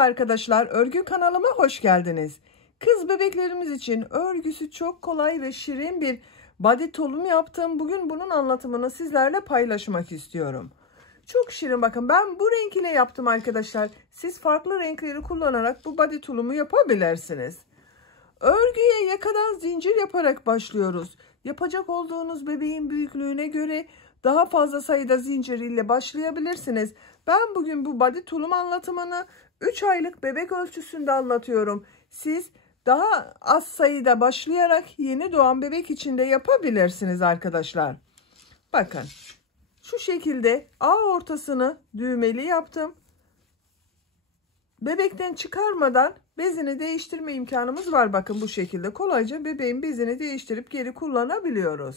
arkadaşlar, örgü kanalıma hoş geldiniz. Kız bebeklerimiz için örgüsü çok kolay ve şirin bir body tulum yaptım. Bugün bunun anlatımını sizlerle paylaşmak istiyorum. Çok şirin, bakın ben bu renk ile yaptım arkadaşlar. Siz farklı renkleri kullanarak bu body tulumu yapabilirsiniz. Örgüye yakadan zincir yaparak başlıyoruz. Yapacak olduğunuz bebeğin büyüklüğüne göre daha fazla sayıda zincir ile başlayabilirsiniz. Ben bugün bu body tulum anlatımını 3 aylık bebek ölçüsünde anlatıyorum. Siz daha az sayıda başlayarak yeni doğan bebek için de yapabilirsiniz arkadaşlar. Bakın şu şekilde ağ ortasını düğmeli yaptım. Bebekten çıkarmadan bezini değiştirme imkanımız var. Bakın bu şekilde kolayca bebeğin bezini değiştirip geri kullanabiliyoruz.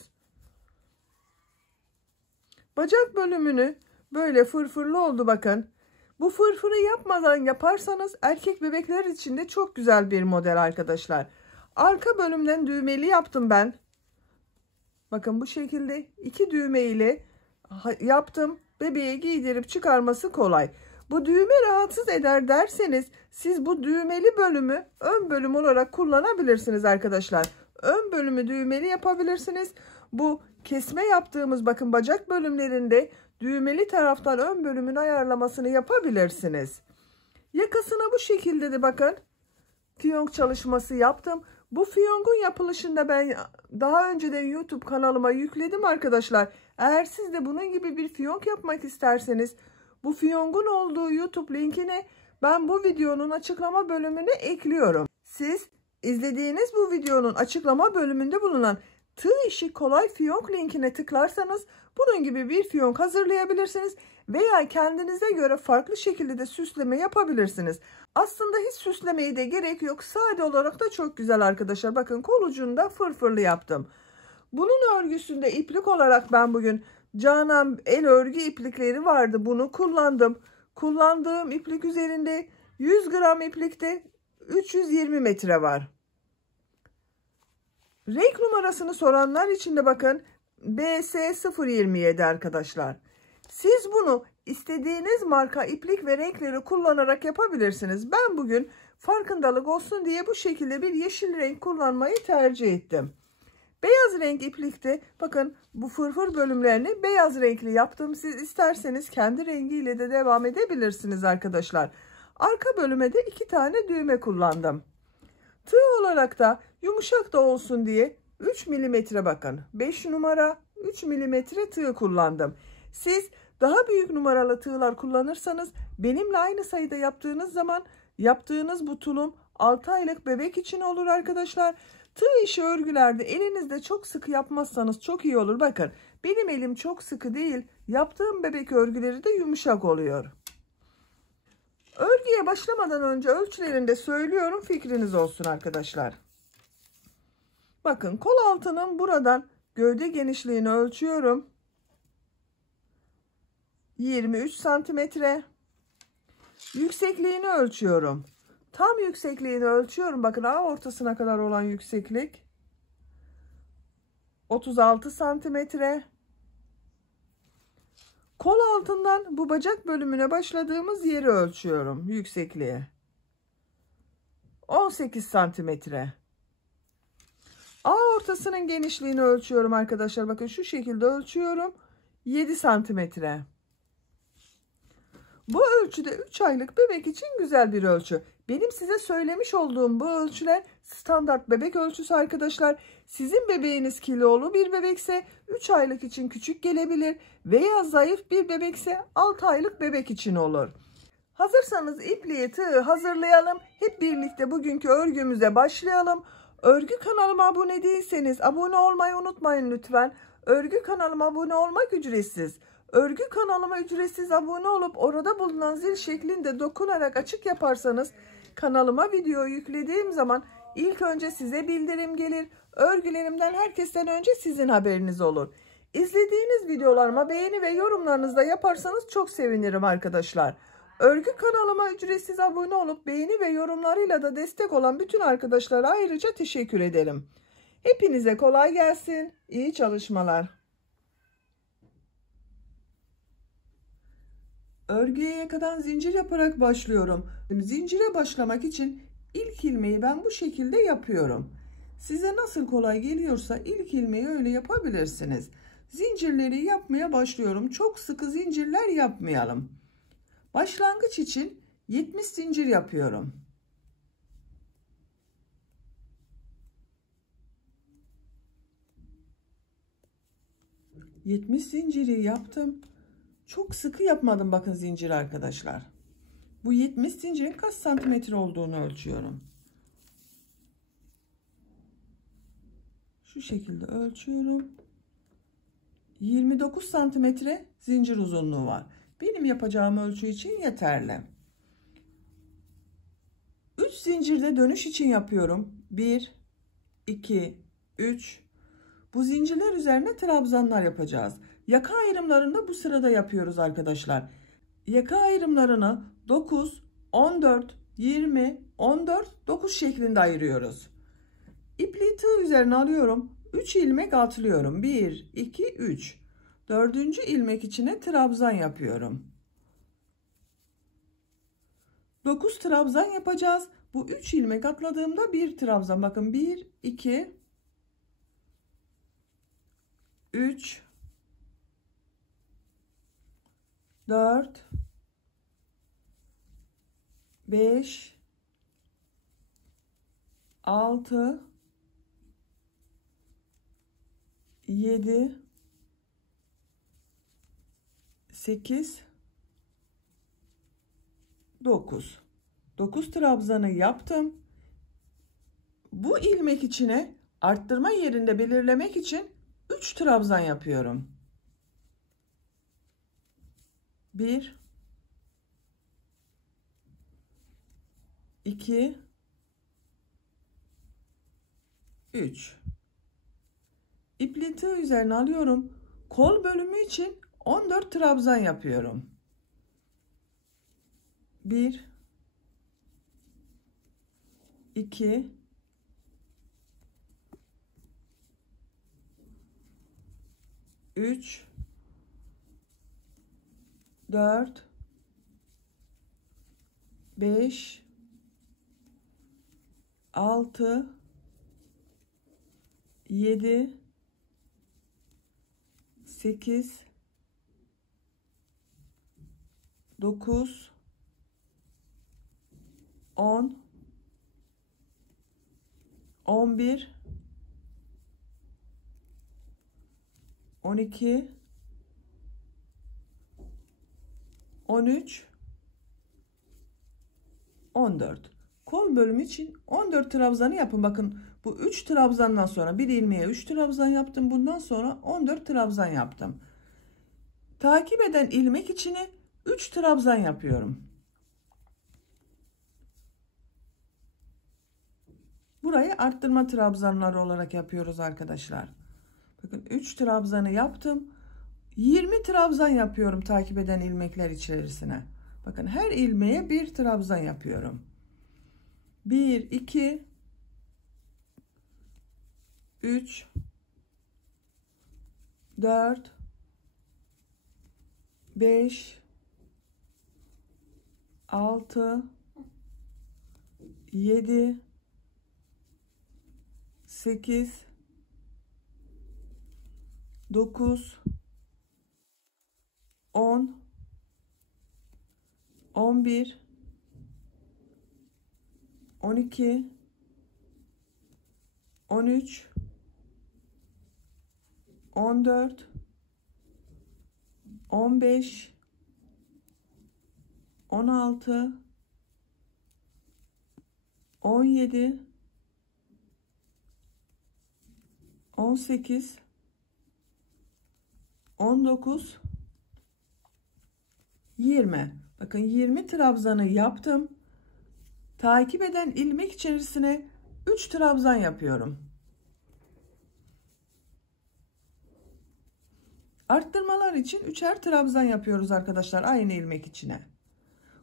Bacak bölümünü böyle fırfırlı oldu bakın. Bu fırfırı yapmadan yaparsanız erkek bebekler için de çok güzel bir model arkadaşlar. Arka bölümden düğmeli yaptım ben. Bakın bu şekilde 2 düğme ile yaptım. Bebeğe giydirip çıkarması kolay. Bu düğme rahatsız eder derseniz siz bu düğmeli bölümü ön bölüm olarak kullanabilirsiniz arkadaşlar. Ön bölümü düğmeli yapabilirsiniz. Bu kesme yaptığımız bakın bacak bölümlerinde düğmeli taraftan ön bölümün ayarlamasını yapabilirsiniz. Yakasına bu şekilde de bakın fiyonk çalışması yaptım. Bu fiyongun yapılışında ben daha önceden YouTube kanalıma yükledim arkadaşlar. Eğer siz de bunun gibi bir fiyonk yapmak isterseniz bu fiyongun olduğu YouTube linkini ben bu videonun açıklama bölümüne ekliyorum. Siz izlediğiniz bu videonun açıklama bölümünde bulunan tığ işi kolay fiyonk linkine tıklarsanız bunun gibi bir fiyonk hazırlayabilirsiniz veya kendinize göre farklı şekilde de süsleme yapabilirsiniz. Aslında hiç süslemeye de gerek yok. Sade olarak da çok güzel arkadaşlar. Bakın kol ucunda fırfırlı yaptım. Bunun örgüsünde iplik olarak ben bugün Canan el örgü iplikleri vardı. Bunu kullandım. Kullandığım iplik üzerinde 100 gram iplikte 320 metre var. Renk numarasını soranlar için de bakın BS027 arkadaşlar. Siz bunu istediğiniz marka iplik ve renkleri kullanarak yapabilirsiniz. Ben bugün farkındalık olsun diye bu şekilde bir yeşil renk kullanmayı tercih ettim. Beyaz renk iplikte bakın bu fırfır bölümlerini beyaz renkli yaptım. Siz isterseniz kendi rengiyle de devam edebilirsiniz arkadaşlar. Arka bölüme de 2 tane düğme kullandım. Tığ olarak da yumuşak da olsun diye 3 milimetre bakın 5 numara 3 milimetre tığ kullandım. Siz daha büyük numaralı tığlar kullanırsanız benimle aynı sayıda yaptığınız zaman yaptığınız bu tulum 6 aylık bebek için olur arkadaşlar. Tığ işi örgülerde elinizde çok sıkı yapmazsanız çok iyi olur. Bakın benim elim çok sıkı değil. Yaptığım bebek örgüleri de yumuşak oluyor. Örgüye başlamadan önce ölçülerini de söylüyorum, fikriniz olsun arkadaşlar. Bakın kol altının buradan gövde genişliğini ölçüyorum. 23 santimetre. Yüksekliğini ölçüyorum. Tam yüksekliğini ölçüyorum. Bakın ağ ortasına kadar olan yükseklik 36 santimetre. Kol altından bu bacak bölümüne başladığımız yeri ölçüyorum yüksekliğe. 18 santimetre. Ağ ortasının genişliğini ölçüyorum arkadaşlar. Bakın şu şekilde ölçüyorum. 7 santimetre. Bu ölçüde 3 aylık bebek için güzel bir ölçü. Benim size söylemiş olduğum bu ölçüler standart bebek ölçüsü arkadaşlar. Sizin bebeğiniz kilolu bir bebekse 3 aylık için küçük gelebilir veya zayıf bir bebekse 6 aylık bebek için olur. Hazırsanız ipliği tığı hazırlayalım. Hep birlikte bugünkü örgümüze başlayalım. Örgü kanalıma abone değilseniz abone olmayı unutmayın lütfen. Örgü kanalıma abone olmak ücretsiz. Örgü kanalıma ücretsiz abone olup orada bulunan zil şeklinde dokunarak açık yaparsanız kanalıma video yüklediğim zaman ilk önce size bildirim gelir. Örgülerimden herkesten önce sizin haberiniz olur. İzlediğiniz videolarıma beğeni ve yorumlarınızı da yaparsanız çok sevinirim arkadaşlar. Örgü kanalıma ücretsiz abone olup beğeni ve yorumlarıyla da destek olan bütün arkadaşlara ayrıca teşekkür ederim. Hepinize kolay gelsin. İyi çalışmalar. Örgüye yakadan zincir yaparak başlıyorum. Zincire başlamak için ilk ilmeği ben bu şekilde yapıyorum. Size nasıl kolay geliyorsa ilk ilmeği öyle yapabilirsiniz. Zincirleri yapmaya başlıyorum. Çok sıkı zincirler yapmayalım. Başlangıç için 70 zincir yapıyorum. Yetmiş zinciri yaptım. Çok sıkı yapmadım bakın zincir arkadaşlar. Bu 70 zincirin kaç santimetre olduğunu ölçüyorum. Şu şekilde ölçüyorum. 29 santimetre zincir uzunluğu var. Benim yapacağım ölçü için yeterli. 3 zincirde dönüş için yapıyorum. 1, 2, 3. Bu zincirler üzerine trabzanlar yapacağız. Yaka ayrımlarını bu sırada yapıyoruz arkadaşlar. Yaka ayrımlarını 9, 14, 20, 14, 9 şeklinde ayırıyoruz. İpliği tığ üzerine alıyorum. 3 ilmek atlıyorum. 1, 2, 3. 4. ilmek içine trabzan yapıyorum. 9 trabzan yapacağız. Bu 3 ilmek atladığımda bir trabzan. Bakın 1, 2, 3, 4, 5, 6, 7, 8, 9. 9 trabzanı yaptım. Bu ilmek içine arttırma yerinde belirlemek için 3 trabzan yapıyorum. 1, 2, 3. İpliği tığ üzerine alıyorum. Kol bölümü için 14 trabzan yapıyorum. 1, 2, 3, 4, 5, 6, 7, 8, 9, 10, 11, 12, 13, 14. Kol bölümü için 14 trabzanı yapın. Bakın bu 3 trabzandan sonra bir ilmeğe 3 trabzan yaptım. Bundan sonra 14 trabzan yaptım. Takip eden ilmek içine 3 trabzan yapıyorum. Burayı arttırma trabzanları olarak yapıyoruz arkadaşlar. Bakın 3 trabzanı yaptım. 20 trabzan yapıyorum takip eden ilmekler içerisine. Bakın her ilmeğe bir trabzan yapıyorum. 1, 2, 3, 4, 5, 6, 7, 8, 9, 10, 11, 12, 13, 14, 15, 16, 17, 18, 19, 20. Bakın 20 trabzanı yaptım. Takip eden ilmek içerisine 3 trabzan yapıyorum. Arttırmalar için 3'er trabzan yapıyoruz arkadaşlar aynı ilmek içine.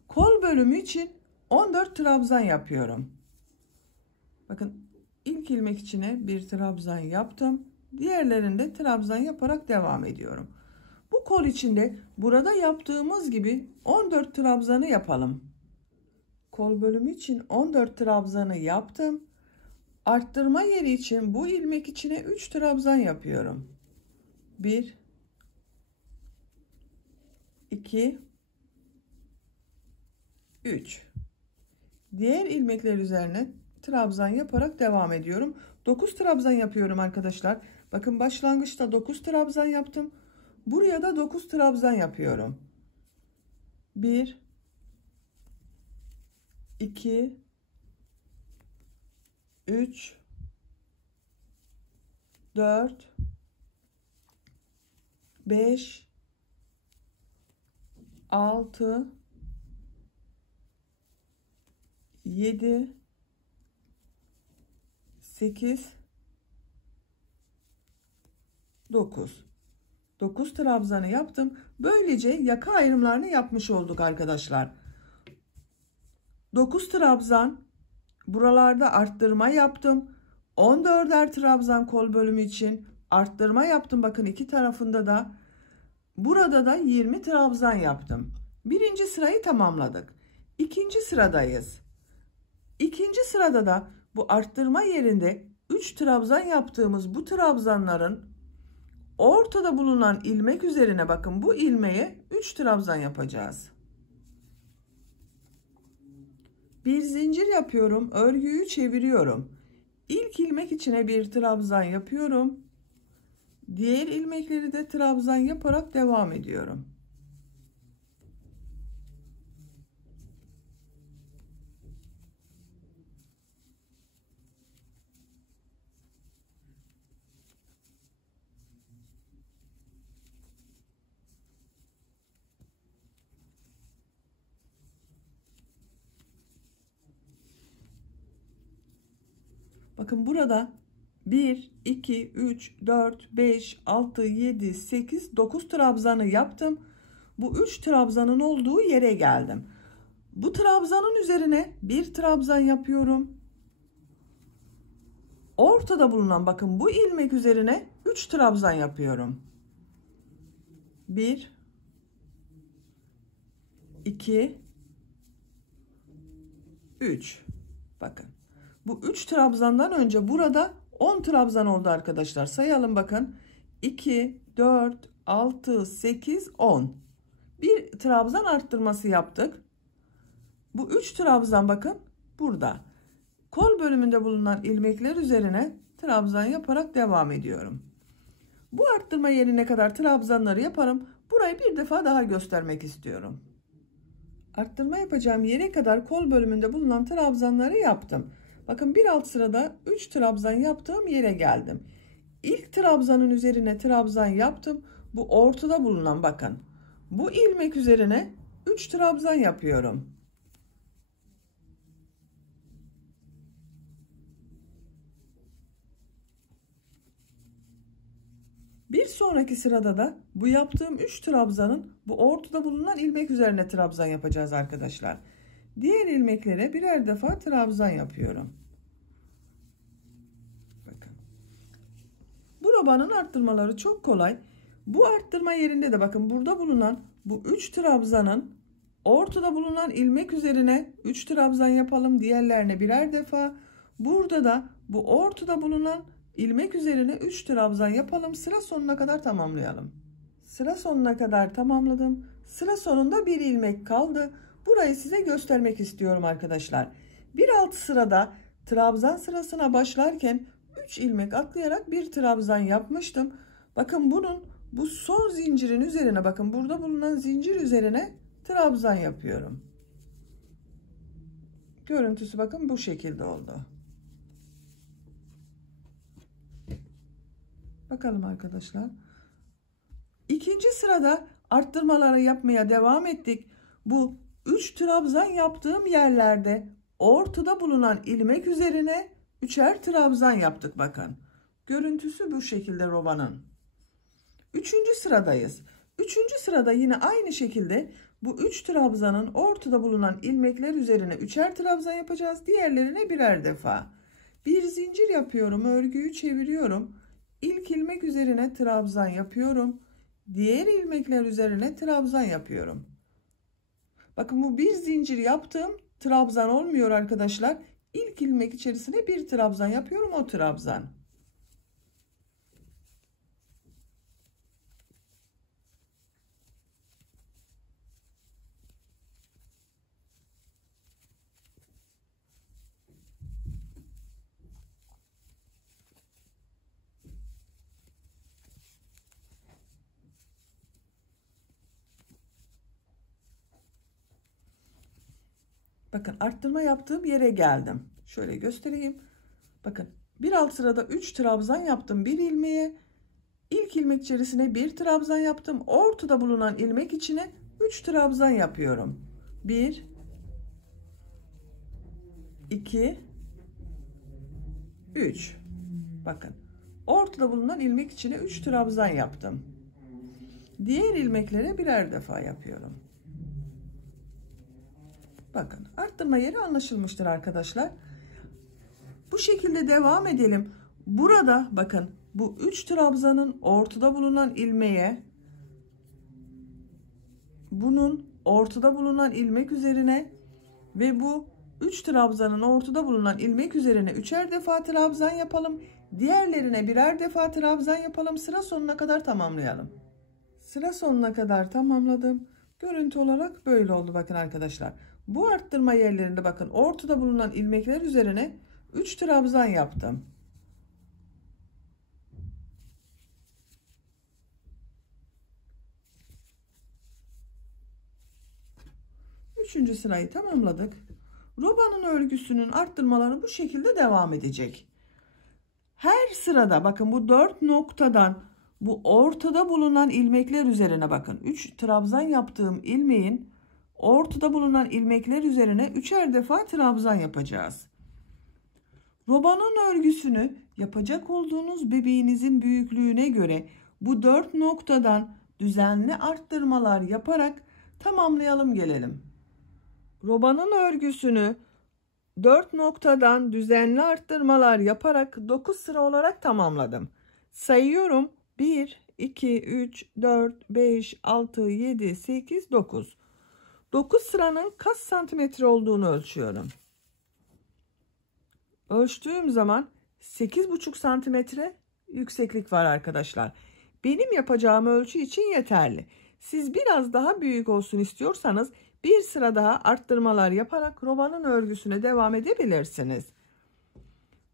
Kol bölümü için 14 trabzan yapıyorum. Bakın ilk ilmek içine bir trabzan yaptım. Diğerlerinde trabzan yaparak devam ediyorum. Bu kol içinde burada yaptığımız gibi 14 trabzanı yapalım. Kol bölümü için 14 trabzanı yaptım. Arttırma yeri için bu ilmek içine 3 trabzan yapıyorum. 1 2 3. Diğer ilmekler üzerine trabzan yaparak devam ediyorum. 9 trabzan yapıyorum arkadaşlar. Bakın başlangıçta 9 trabzan yaptım. Buraya da 9 trabzan yapıyorum. 1 2 3 4 5 6 7 8 9. 9 trabzanı yaptım. Böylece yaka ayrımlarını yapmış olduk arkadaşlar. 9 trabzan, buralarda arttırma yaptım. 14'er trabzan kol bölümü için arttırma yaptım. Bakın iki tarafında da. Burada da 20 trabzan yaptım. Birinci sırayı tamamladık. İkinci sıradayız. İkinci sırada da bu arttırma yerinde 3 trabzan yaptığımız bu trabzanların ortada bulunan ilmek üzerine bakın, bu ilmeğe 3 trabzan yapacağız. Bir zincir yapıyorum, örgüyü çeviriyorum. İlk ilmek içine bir trabzan yapıyorum. Diğer ilmekleri de trabzan yaparak devam ediyorum. Bakın burada 1, 2, 3, 4, 5, 6, 7, 8, 9 trabzanı yaptım. Bu 3 trabzanın olduğu yere geldim. Bu trabzanın üzerine bir trabzan yapıyorum. Ortada bulunan bakın bu ilmek üzerine 3 trabzan yapıyorum. 1, 2, 3. Bakın. Bu 3 trabzandan önce burada 10 trabzan oldu arkadaşlar. Sayalım bakın. 2, 4, 6, 8, 10. Bir trabzan arttırması yaptık. Bu 3 trabzan bakın burada. Kol bölümünde bulunan ilmekler üzerine trabzan yaparak devam ediyorum. Bu arttırma yerine kadar trabzanları yaparım. Burayı bir defa daha göstermek istiyorum. Arttırma yapacağım yere kadar kol bölümünde bulunan trabzanları yaptım. Bakın bir alt sırada 3 trabzan yaptığım yere geldim. İlk trabzanın üzerine trabzan yaptım. Bu ortada bulunan bakın. Bu ilmek üzerine 3 trabzan yapıyorum. Bir sonraki sırada da bu yaptığım 3 trabzanın bu ortada bulunan ilmek üzerine trabzan yapacağız arkadaşlar. Diğer ilmeklere birer defa trabzan yapıyorum. Bakın. Bu robanın arttırmaları çok kolay. Bu arttırma yerinde de bakın burada bulunan bu 3 trabzanın ortada bulunan ilmek üzerine 3 trabzan yapalım. Diğerlerine birer defa. Burada da bu ortada bulunan ilmek üzerine 3 trabzan yapalım. Sıra sonuna kadar tamamlayalım. Sıra sonuna kadar tamamladım. Sıra sonunda bir ilmek kaldı. Burayı size göstermek istiyorum arkadaşlar. Bir alt sırada trabzan sırasına başlarken 3 ilmek atlayarak bir trabzan yapmıştım. Bakın bunun bu son zincirin üzerine bakın, burada bulunan zincir üzerine trabzan yapıyorum. Görüntüsü bakın bu şekilde oldu. Bakalım arkadaşlar. İkinci sırada arttırmaları yapmaya devam ettik. Bu 3 trabzan yaptığım yerlerde ortada bulunan ilmek üzerine 3'er trabzan yaptık bakın. Görüntüsü bu şekilde robanın. Üçüncü sıradayız. Üçüncü sırada yine aynı şekilde bu 3 trabzanın ortada bulunan ilmekler üzerine 3'er trabzan yapacağız. Diğerlerine birer defa. Bir zincir yapıyorum. Örgüyü çeviriyorum. İlk ilmek üzerine trabzan yapıyorum. Diğer ilmekler üzerine trabzan yapıyorum. Bakın bu bir zincir yaptım. Trabzan olmuyor arkadaşlar. İlk ilmek içerisine bir trabzan yapıyorum, o trabzan. Bakın arttırma yaptığım yere geldim. Şöyle göstereyim. Bakın bir alt sırada 3 trabzan yaptım bir ilmeğe. İlk ilmek içerisine bir trabzan yaptım. Ortada bulunan ilmek içine 3 trabzan yapıyorum. 1 2 3. Bakın ortada bulunan ilmek içine 3 trabzan yaptım. Diğer ilmeklere birer defa yapıyorum. Bakın arttırma yeri anlaşılmıştır arkadaşlar. Bu şekilde devam edelim. Burada bakın bu 3 trabzanın ortada bulunan ilmeğe, bunun ortada bulunan ilmek üzerine ve bu 3 trabzanın ortada bulunan ilmek üzerine 3'er defa trabzan yapalım. Diğerlerine birer defa trabzan yapalım. Sıra sonuna kadar tamamlayalım. Sıra sonuna kadar tamamladım. Görüntü olarak böyle oldu bakın arkadaşlar. Bu arttırma yerlerinde bakın ortada bulunan ilmekler üzerine 3 trabzan yaptım. Üçüncü sırayı tamamladık. Robanın örgüsünün arttırmaları bu şekilde devam edecek. Her sırada bakın bu 4 noktadan bu ortada bulunan ilmekler üzerine bakın 3 trabzan yaptığım ilmeğin ortada bulunan ilmekler üzerine 3'er defa trabzan yapacağız. Robanın örgüsünü yapacak olduğunuz bebeğinizin büyüklüğüne göre bu 4 noktadan düzenli arttırmalar yaparak tamamlayalım gelelim. Robanın örgüsünü 4 noktadan düzenli arttırmalar yaparak 9 sıra olarak tamamladım. Sayıyorum. 1, 2, 3, 4, 5, 6, 7, 8, 9. 9 sıranın kaç santimetre olduğunu ölçüyorum. Ölçtüğüm zaman 8,5 santimetre yükseklik var arkadaşlar. Benim yapacağım ölçü için yeterli. Siz biraz daha büyük olsun istiyorsanız bir sıra daha arttırmalar yaparak robanın örgüsüne devam edebilirsiniz.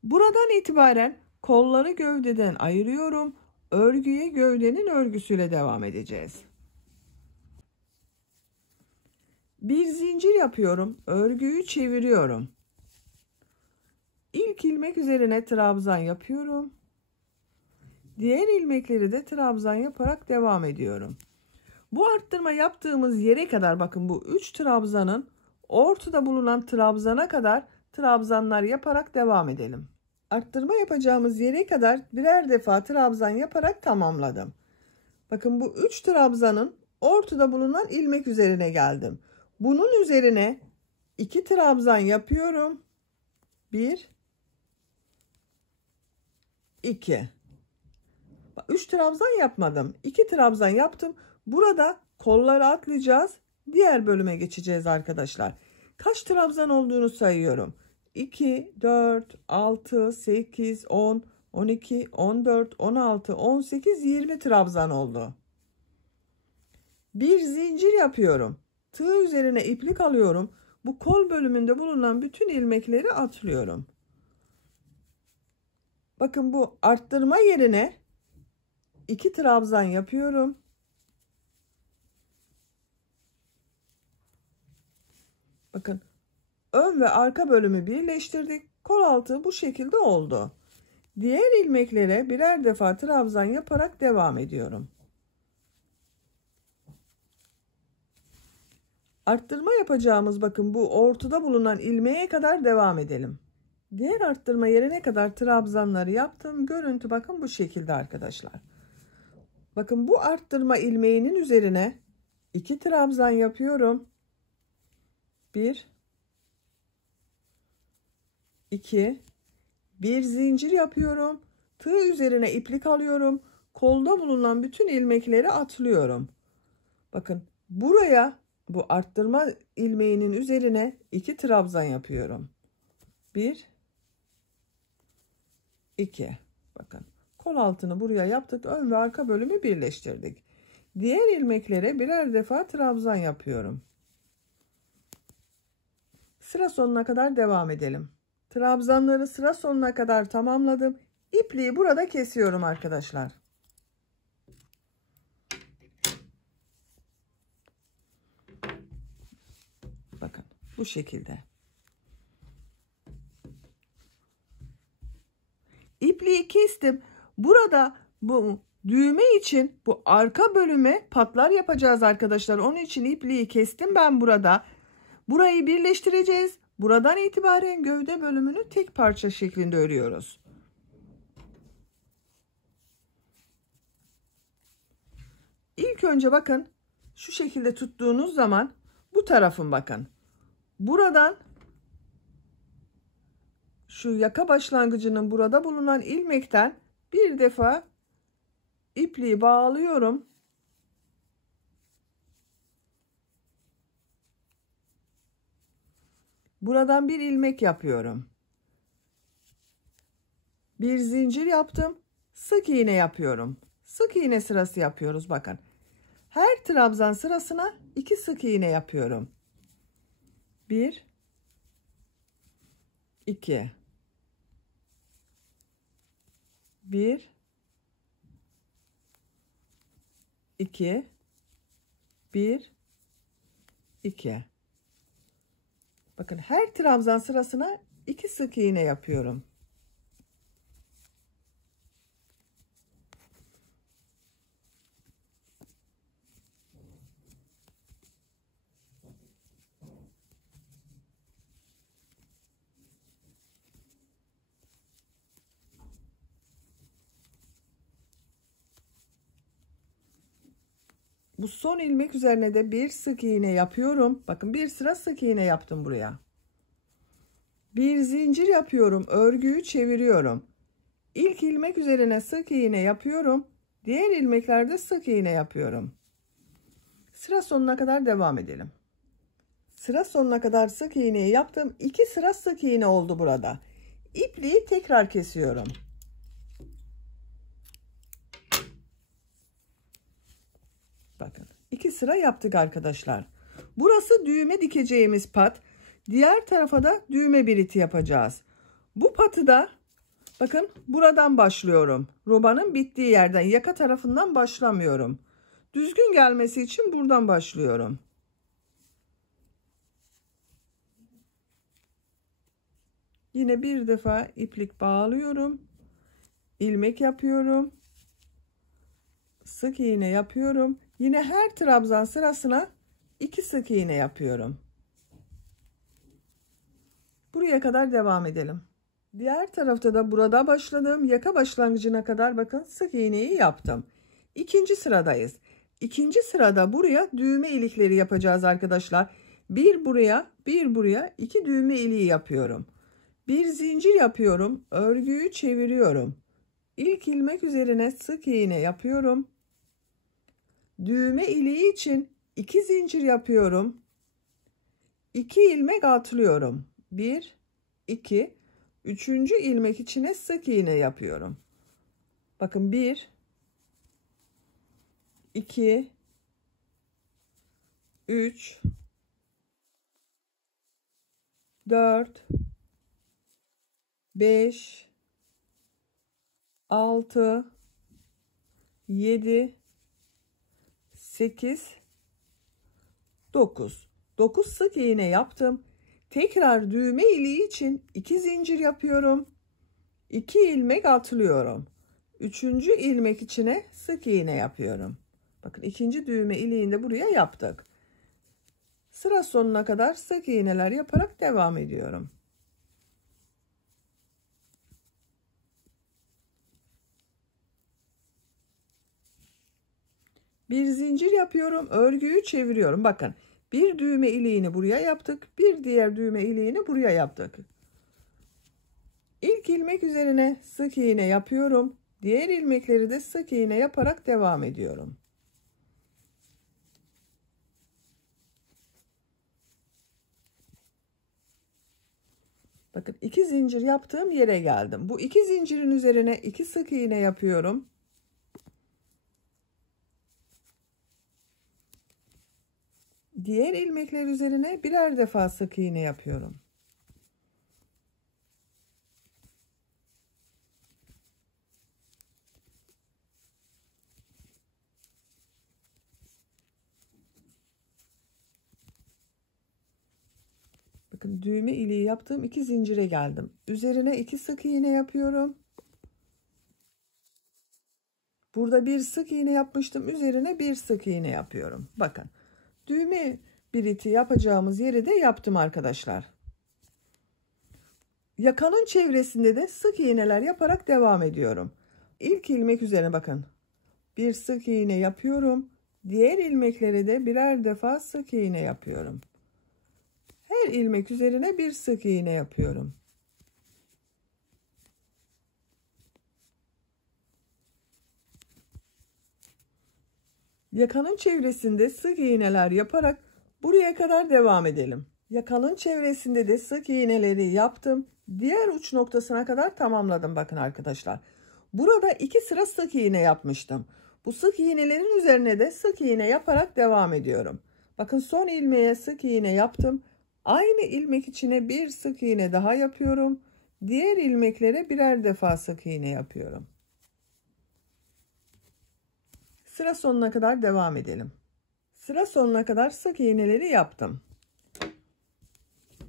Buradan itibaren kolları gövdeden ayırıyorum. Örgüye gövdenin örgüsüyle devam edeceğiz. Bir zincir yapıyorum. Örgüyü çeviriyorum. İlk ilmek üzerine trabzan yapıyorum. Diğer ilmekleri de trabzan yaparak devam ediyorum. Bu arttırma yaptığımız yere kadar bakın bu 3 trabzanın ortada bulunan trabzana kadar trabzanlar yaparak devam edelim. Arttırma yapacağımız yere kadar birer defa trabzan yaparak tamamladım. Bakın bu 3 trabzanın ortada bulunan ilmek üzerine geldim. Bunun üzerine 2 trabzan yapıyorum. 1 2. 3 trabzan yapmadım. 2 trabzan yaptım. Burada kolları atlayacağız. Diğer bölüme geçeceğiz arkadaşlar. Kaç trabzan olduğunu sayıyorum. 2, 4, 6, 8, 10, 12, 14, 16, 18, 20 trabzan oldu. Bir zincir yapıyorum. Tığ üzerine iplik alıyorum. Bu kol bölümünde bulunan bütün ilmekleri atlıyorum. Bakın bu arttırma yerine 2 trabzan yapıyorum. Bakın ön ve arka bölümü birleştirdik. Kol altı bu şekilde oldu. Diğer ilmeklere birer defa trabzan yaparak devam ediyorum. Arttırma yapacağımız bakın bu ortada bulunan ilmeğe kadar devam edelim. Diğer arttırma yerine kadar trabzanları yaptım. Görüntü bakın bu şekilde arkadaşlar. Bakın bu arttırma ilmeğinin üzerine 2 trabzan yapıyorum. 1 2 bir zincir yapıyorum. Tığ üzerine iplik alıyorum. kolda bulunan bütün ilmekleri atlıyorum. Bakın buraya bu arttırma ilmeğinin üzerine 2 trabzan yapıyorum. 1 2. Bakın kol altını buraya yaptık. Ön ve arka bölümü birleştirdik. Diğer ilmeklere birer defa trabzan yapıyorum. Sıra sonuna kadar devam edelim. Trabzanları sıra sonuna kadar tamamladım. İpliği burada kesiyorum arkadaşlar. Bakın bu şekilde. İpliği kestim. Burada bu düğme için bu arka bölüme patlar yapacağız arkadaşlar. Onun için ipliği kestim ben burada. Burayı birleştireceğiz. Buradan itibaren gövde bölümünü tek parça şeklinde örüyoruz. İlk önce bakın şu şekilde tuttuğunuz zaman bu tarafın bakın. Buradan şu yaka başlangıcının burada bulunan ilmekten bir defa ipliği bağlıyorum. Buradan bir ilmek yapıyorum. Bir zincir yaptım. Sık iğne yapıyorum. Sık iğne sırası yapıyoruz bakın. Her trabzan sırasına 2 sık iğne yapıyorum. 1 2 1 2 1 2. Bakın her trabzan sırasına 2 sık iğne yapıyorum. Bu son ilmek üzerine de bir sık iğne yapıyorum. Bakın bir sıra sık iğne yaptım buraya. Bir zincir yapıyorum. Örgüyü çeviriyorum. İlk ilmek üzerine sık iğne yapıyorum. Diğer ilmeklerde sık iğne yapıyorum. Sıra sonuna kadar devam edelim. Sıra sonuna kadar sık iğneyi yaptım. 2 sıra sık iğne oldu burada. İpliği tekrar kesiyorum. Bakın 2 sıra yaptık arkadaşlar. Burası düğme dikeceğimiz pat. Diğer tarafa da düğme biriti yapacağız. Bu patı da bakın buradan başlıyorum. Robanın bittiği yerden, yaka tarafından başlamıyorum. Düzgün gelmesi için buradan başlıyorum. Yine bir defa iplik bağlıyorum. İlmek yapıyorum. Sık iğne yapıyorum. Yine her trabzan sırasına 2 sık iğne yapıyorum. Buraya kadar devam edelim. Diğer tarafta da burada başladığım yaka başlangıcına kadar bakın sık iğneyi yaptım. İkinci sıradayız. İkinci sırada buraya düğme ilikleri yapacağız arkadaşlar. Bir buraya, bir buraya, 2 düğme iliği yapıyorum. Bir zincir yapıyorum. Örgüyü çeviriyorum. İlk ilmek üzerine sık iğne yapıyorum. Düğme iliği için 2 zincir yapıyorum. 2 ilmek atlıyorum. 1 2 3. ilmek içine sık iğne yapıyorum. Bakın 1 2 3 4 5 6 7 8 9 sık iğne yaptım. Tekrar düğme iliği için 2 zincir yapıyorum. 2 ilmek atlıyorum. 3. ilmek içine sık iğne yapıyorum. Bakın ikinci düğme iliğini de buraya yaptık. Sıra sonuna kadar sık iğneler yaparak devam ediyorum. Bir zincir yapıyorum. Örgüyü çeviriyorum. Bakın bir düğme iliğini buraya yaptık. Bir diğer düğme iliğini buraya yaptık. İlk ilmek üzerine sık iğne yapıyorum. Diğer ilmekleri de sık iğne yaparak devam ediyorum. Bakın 2 zincir yaptığım yere geldim. Bu 2 zincirin üzerine 2 sık iğne yapıyorum. Diğer ilmekler üzerine birer defa sık iğne yapıyorum. Bakın düğme iliği yaptığım 2 zincire geldim. Üzerine 2 sık iğne yapıyorum. Burada bir sık iğne yapmıştım. Üzerine bir sık iğne yapıyorum. Bakın düğme biriti yapacağımız yeri de yaptım arkadaşlar. Yakanın çevresinde de sık iğneler yaparak devam ediyorum. İlk ilmek üzerine bakın. Bir sık iğne yapıyorum. Diğer ilmeklere de birer defa sık iğne yapıyorum. Her ilmek üzerine bir sık iğne yapıyorum. Yakanın çevresinde sık iğneler yaparak buraya kadar devam edelim. Yakanın çevresinde de sık iğneleri yaptım. Diğer uç noktasına kadar tamamladım bakın arkadaşlar. Burada 2 sıra sık iğne yapmıştım. Bu sık iğnelerin üzerine de sık iğne yaparak devam ediyorum. Bakın son ilmeğe sık iğne yaptım. Aynı ilmek içine bir sık iğne daha yapıyorum. Diğer ilmeklere birer defa sık iğne yapıyorum. Sıra sonuna kadar devam edelim. Sıra sonuna kadar sık iğneleri yaptım.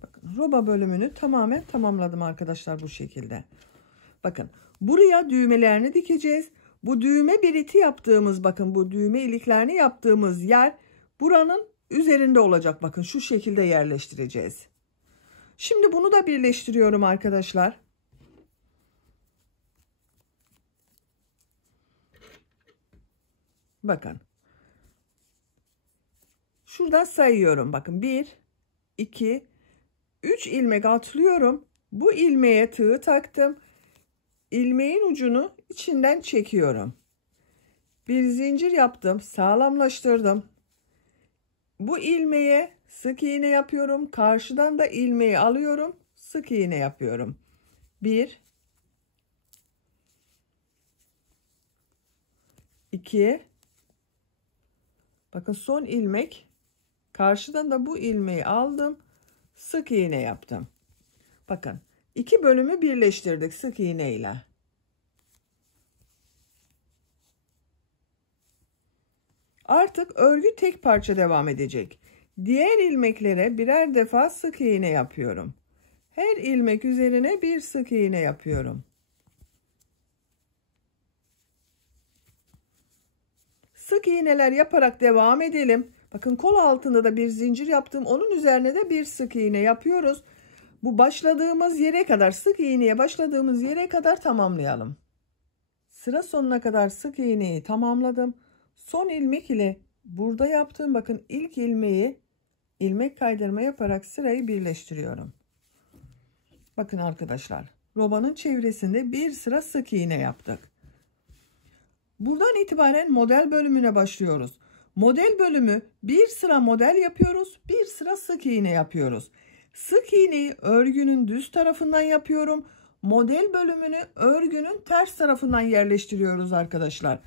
Bakın roba bölümünü tamamen tamamladım arkadaşlar bu şekilde. Bakın buraya düğmelerini dikeceğiz. Bu düğme biriti yaptığımız bakın bu düğme iliklerini yaptığımız yer buranın üzerinde olacak. Bakın şu şekilde yerleştireceğiz. Şimdi bunu da birleştiriyorum arkadaşlar. Bakın. Şuradan sayıyorum. Bakın 1, 2, 3 ilmek atlıyorum. Bu ilmeğe tığ taktım. İlmeğin ucunu içinden çekiyorum. Bir zincir yaptım. Sağlamlaştırdım. Bu ilmeğe sık iğne yapıyorum. Karşıdan da ilmeği alıyorum. Sık iğne yapıyorum. 1, 2, bakın son ilmek. Karşıdan da bu ilmeği aldım. Sık iğne yaptım. Bakın 2 bölümü birleştirdik sık iğne ile. Artık örgü tek parça devam edecek. Diğer ilmeklere birer defa sık iğne yapıyorum. Her ilmek üzerine bir sık iğne yapıyorum. Sık iğneler yaparak devam edelim. Bakın kol altında da bir zincir yaptım. Onun üzerine de bir sık iğne yapıyoruz. Bu başladığımız yere kadar sık iğneye başladığımız yere kadar tamamlayalım. Sıra sonuna kadar sık iğneyi tamamladım. Son ilmek ile burada yaptığım bakın ilk ilmeği ilmek kaydırma yaparak sırayı birleştiriyorum. Bakın arkadaşlar robanın çevresinde bir sıra sık iğne yaptık. Buradan itibaren model bölümüne başlıyoruz. Model bölümü bir sıra model yapıyoruz, bir sıra sık iğne yapıyoruz. Sık iğneyi örgünün düz tarafından yapıyorum. Model bölümünü örgünün ters tarafından yerleştiriyoruz arkadaşlar.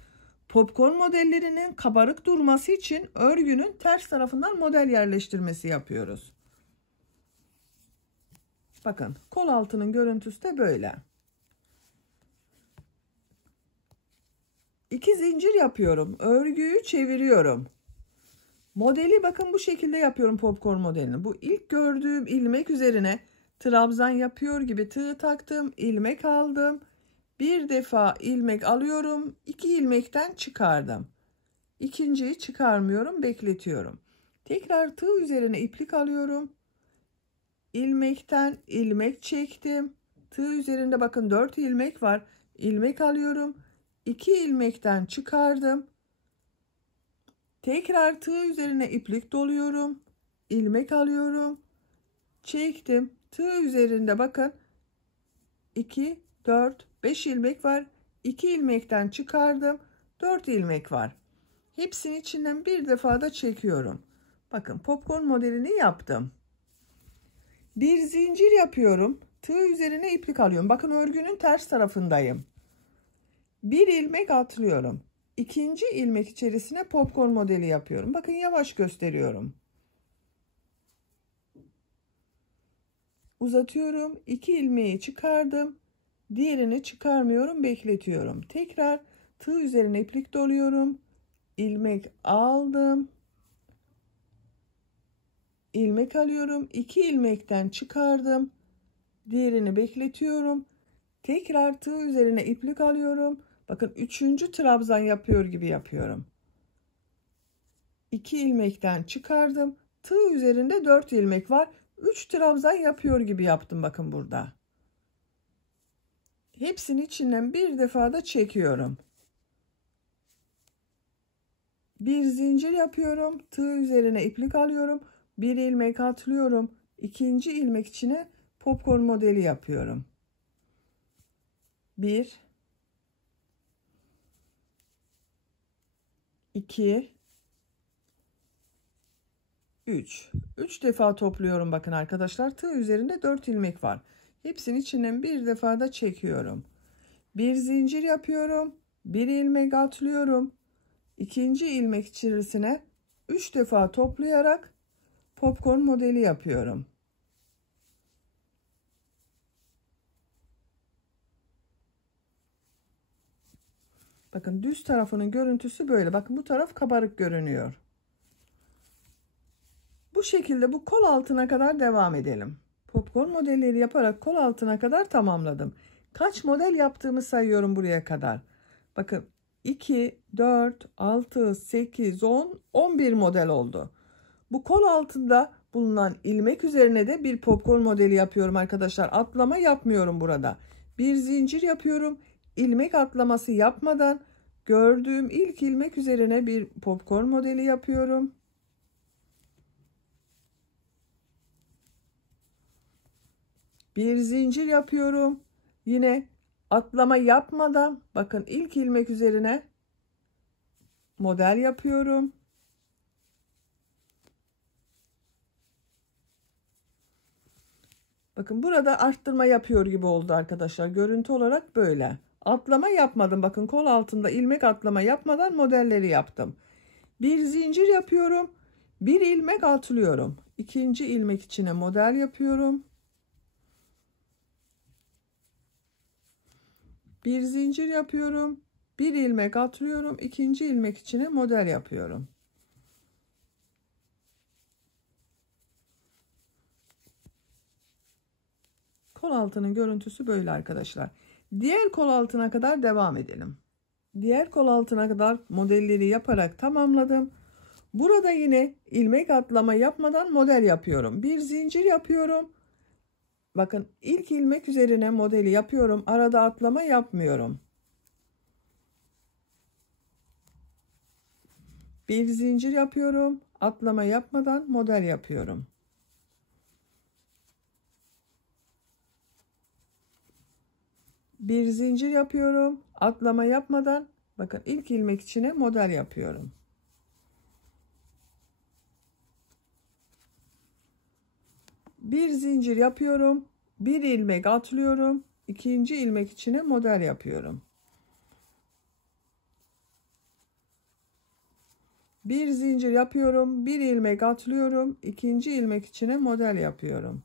Popcorn modellerinin kabarık durması için örgünün ters tarafından model yerleştirmesi yapıyoruz. Bakın kol altının görüntüsü de böyle. 2 zincir yapıyorum. Örgüyü çeviriyorum. Modeli bakın bu şekilde yapıyorum popcorn modelini. Bu ilk gördüğüm ilmek üzerine trabzan yapıyor gibi tığ taktım. İlmek aldım. Bir defa ilmek alıyorum. 2 ilmekten çıkardım. İkinciyi çıkarmıyorum. Bekletiyorum. Tekrar tığ üzerine iplik alıyorum. İlmekten ilmek çektim. Tığ üzerinde bakın 4 ilmek var. İlmek alıyorum. 2 ilmekten çıkardım. Tekrar tığ üzerine iplik doluyorum. İlmek alıyorum. Çektim. Tığ üzerinde bakın 2, 4, 5 ilmek var. 2 ilmekten çıkardım. 4 ilmek var. Hepsinin içinden bir defa da çekiyorum. Bakın popcorn modelini yaptım. Bir zincir yapıyorum. Tığ üzerine iplik alıyorum. Bakın örgünün ters tarafındayım. Bir ilmek atlıyorum. İkinci ilmek içerisine popcorn modeli yapıyorum. Bakın yavaş gösteriyorum. Uzatıyorum. 2 ilmeği çıkardım. Diğerini çıkarmıyorum, bekletiyorum. Tekrar tığ üzerine iplik doluyorum. İlmek aldım. İlmek alıyorum. 2 ilmekten çıkardım. Diğerini bekletiyorum. Tekrar tığ üzerine iplik alıyorum. Bakın 3. trabzan yapıyor gibi yapıyorum. 2 ilmekten çıkardım. Tığ üzerinde 4 ilmek var. 3 trabzan yapıyor gibi yaptım bakın burada. Hepsinin içinden bir defa da çekiyorum. Bir zincir yapıyorum. Tığ üzerine iplik alıyorum. Bir ilmek atlıyorum. İkinci ilmek içine popcorn modeli yapıyorum. 1 2 3 defa topluyorum bakın arkadaşlar. Tığ üzerinde 4 ilmek var. Hepsinin içinden bir defa da çekiyorum. Bir zincir yapıyorum. Bir ilmek atlıyorum. İkinci ilmek içerisine 3 defa toplayarak popcorn modeli yapıyorum. Bakın düz tarafının görüntüsü böyle. Bakın bu taraf kabarık görünüyor. Bu şekilde bu kol altına kadar devam edelim. Popcorn modelleri yaparak kol altına kadar tamamladım. Kaç model yaptığımı sayıyorum buraya kadar. Bakın 2, 4, 6, 8, 10, 11 model oldu. Bu kol altında bulunan ilmek üzerine de bir popcorn modeli yapıyorum arkadaşlar. Atlama yapmıyorum burada. Bir zincir yapıyorum. İlmek atlaması yapmadan gördüğüm ilk ilmek üzerine bir popcorn modeli yapıyorum. Bir zincir yapıyorum. Yine atlama yapmadan bakın ilk ilmek üzerine model yapıyorum. Bakın burada arttırma yapıyor gibi oldu arkadaşlar. Görüntü olarak böyle. Atlama yapmadım. Bakın kol altında ilmek atlama yapmadan modelleri yaptım. Bir zincir yapıyorum. Bir ilmek atlıyorum. İkinci ilmek içine model yapıyorum. Bir zincir yapıyorum. Bir ilmek atlıyorum. İkinci ilmek içine model yapıyorum. Kol altının görüntüsü böyle arkadaşlar. Diğer kol altına kadar devam edelim. Diğer kol altına kadar modelleri yaparak tamamladım. Burada yine ilmek atlama yapmadan model yapıyorum. Bir zincir yapıyorum. Bakın ilk ilmek üzerine modeli yapıyorum. Arada atlama yapmıyorum. Bir zincir yapıyorum. Atlama yapmadan model yapıyorum. Bir zincir yapıyorum. Atlama yapmadan bakın ilk ilmek içine model yapıyorum. Bir zincir yapıyorum. Bir ilmek atlıyorum. İkinci ilmek içine model yapıyorum. Bir zincir yapıyorum. Bir ilmek atlıyorum. İkinci ilmek içine model yapıyorum.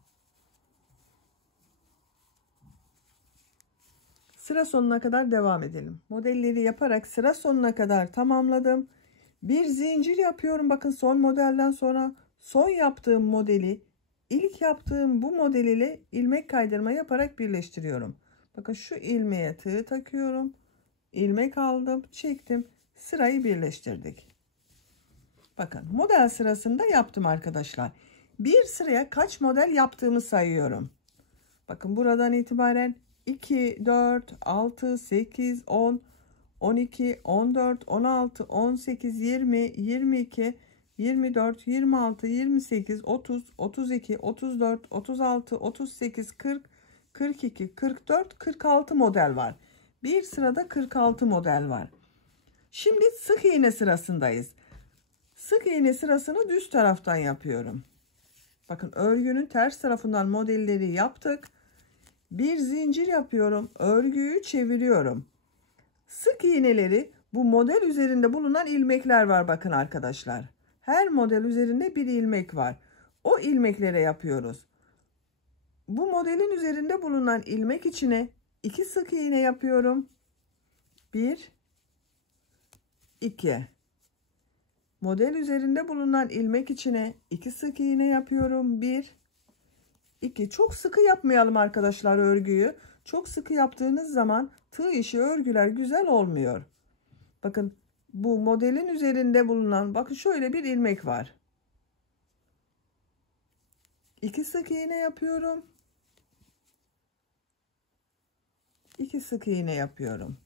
Sıra sonuna kadar devam edelim. Modelleri yaparak sıra sonuna kadar tamamladım. Bir zincir yapıyorum. Bakın son modelden sonra son yaptığım modeli ilk yaptığım bu model ile ilmek kaydırma yaparak birleştiriyorum. Bakın şu ilmeğe tığ takıyorum. İlmek aldım, çektim. Sırayı birleştirdik. Bakın model sırasında yaptım arkadaşlar. Bir sıraya kaç model yaptığımı sayıyorum. Bakın buradan itibaren 2, 4, 6, 8, 10, 12, 14, 16, 18, 20, 22, 24, 26, 28, 30, 32, 34, 36, 38, 40, 42, 44, 46 model var. Bir sırada 46 model var. Şimdi sık iğne sırasındayız. Sık iğne sırasını düz taraftan yapıyorum. Bakın örgünün ters tarafından modelleri yaptık. Bir zincir yapıyorum. Örgüyü çeviriyorum. Sık iğneleri bu model üzerinde bulunan ilmekler var bakın arkadaşlar. Her model üzerinde bir ilmek var. O ilmeklere yapıyoruz. Bu modelin üzerinde bulunan ilmek içine 2 sık iğne yapıyorum. 1 2. Model üzerinde bulunan ilmek içine 2 sık iğne yapıyorum. 1 2. Çok sıkı yapmayalım arkadaşlar örgüyü. Çok sıkı yaptığınız zaman tığ işi örgüler güzel olmuyor. Bakın bu modelin üzerinde bulunan bakın şöyle bir ilmek var. 2 sık iğne yapıyorum. 2 sık iğne yapıyorum.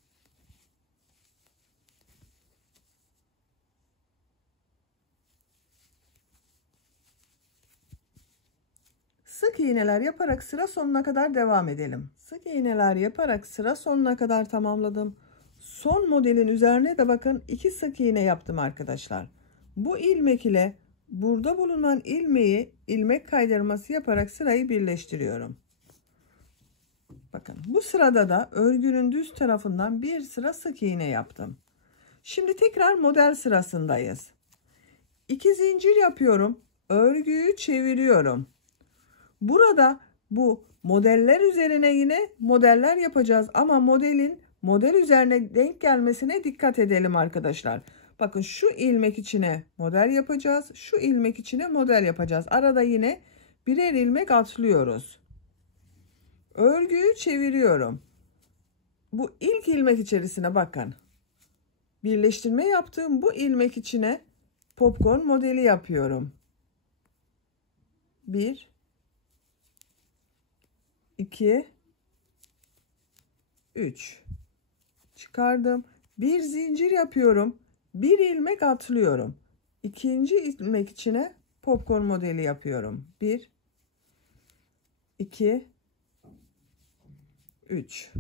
Sık iğneler yaparak sıra sonuna kadar devam edelim. Sık iğneler yaparak sıra sonuna kadar tamamladım. Son modelin üzerine de bakın 2 sık iğne yaptım arkadaşlar. Bu ilmek ile burada bulunan ilmeği ilmek kaydırması yaparak sırayı birleştiriyorum. Bakın bu sırada da örgünün düz tarafından bir sıra sık iğne yaptım. Şimdi tekrar model sırasındayız. 2 zincir yapıyorum. Örgüyü çeviriyorum. Burada bu modeller üzerine yine modeller yapacağız ama model üzerine denk gelmesine dikkat edelim arkadaşlar. Bakın şu ilmek içine model yapacağız. Şu ilmek içine model yapacağız. Arada yine birer ilmek atlıyoruz. Örgüyü çeviriyorum. Bu ilk ilmek içerisine bakın. Birleştirme yaptığım bu ilmek içine popcorn modeli yapıyorum. 1 2 3 çıkardım. Bir zincir yapıyorum. Bir ilmek atlıyorum. İkinci ilmek içine popcorn modeli yapıyorum. 1 2 3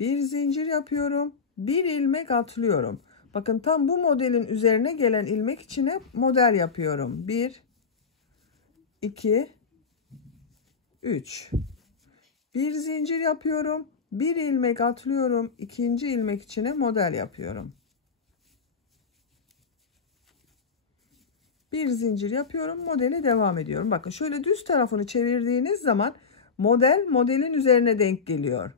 bir zincir yapıyorum. Bir ilmek atlıyorum. Bakın tam bu modelin üzerine gelen ilmek içine model yapıyorum. 1 2 3 bir zincir yapıyorum. Bir ilmek atlıyorum. İkinci ilmek içine model yapıyorum. Bir zincir yapıyorum. Modeli devam ediyorum. Bakın şöyle düz tarafını çevirdiğiniz zaman modelin üzerine denk geliyor.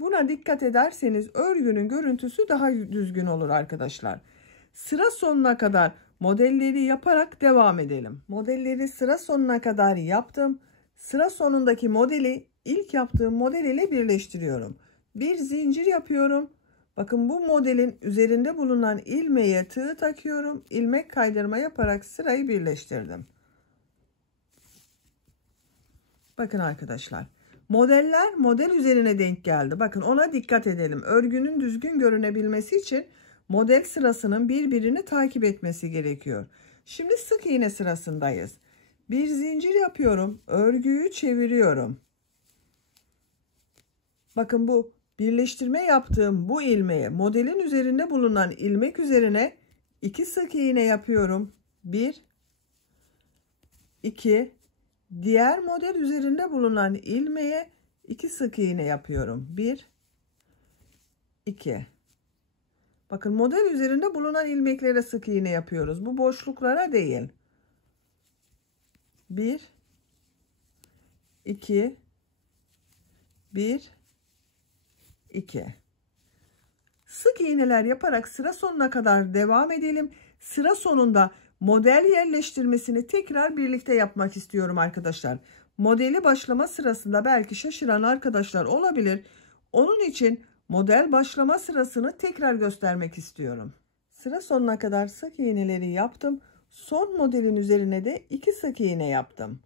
Buna dikkat ederseniz örgünün görüntüsü daha düzgün olur arkadaşlar. Sıra sonuna kadar modelleri yaparak devam edelim. Modelleri sıra sonuna kadar yaptım. Sıra sonundaki modeli ilk yaptığım model ile birleştiriyorum. Bir zincir yapıyorum. Bakın bu modelin üzerinde bulunan ilmeğe tığ takıyorum. İlmek kaydırma yaparak sırayı birleştirdim. Bakın arkadaşlar. Modeller model üzerine denk geldi. Bakın ona dikkat edelim. Örgünün düzgün görünebilmesi için model sırasının birbirini takip etmesi gerekiyor. Şimdi sık iğne sırasındayız. Bir zincir yapıyorum. Örgüyü çeviriyorum. Bakın bu birleştirme yaptığım bu ilmeğe modelin üzerinde bulunan ilmek üzerine 2 sık iğne yapıyorum. 1 2 diğer model üzerinde bulunan ilmeğe 2 sık iğne yapıyorum. 1 2 bakın model üzerinde bulunan ilmeklere sık iğne yapıyoruz. Bu boşluklara değil. 1 2 1 2 sık iğneler yaparak sıra sonuna kadar devam edelim. Sıra sonunda model yerleştirmesini tekrar birlikte yapmak istiyorum arkadaşlar. Modeli başlama sırasında belki şaşıran arkadaşlar olabilir. Onun için model başlama sırasını tekrar göstermek istiyorum. Sıra sonuna kadar sık iğneleri yaptım. Son modelin üzerine de 2 sık iğne yaptım.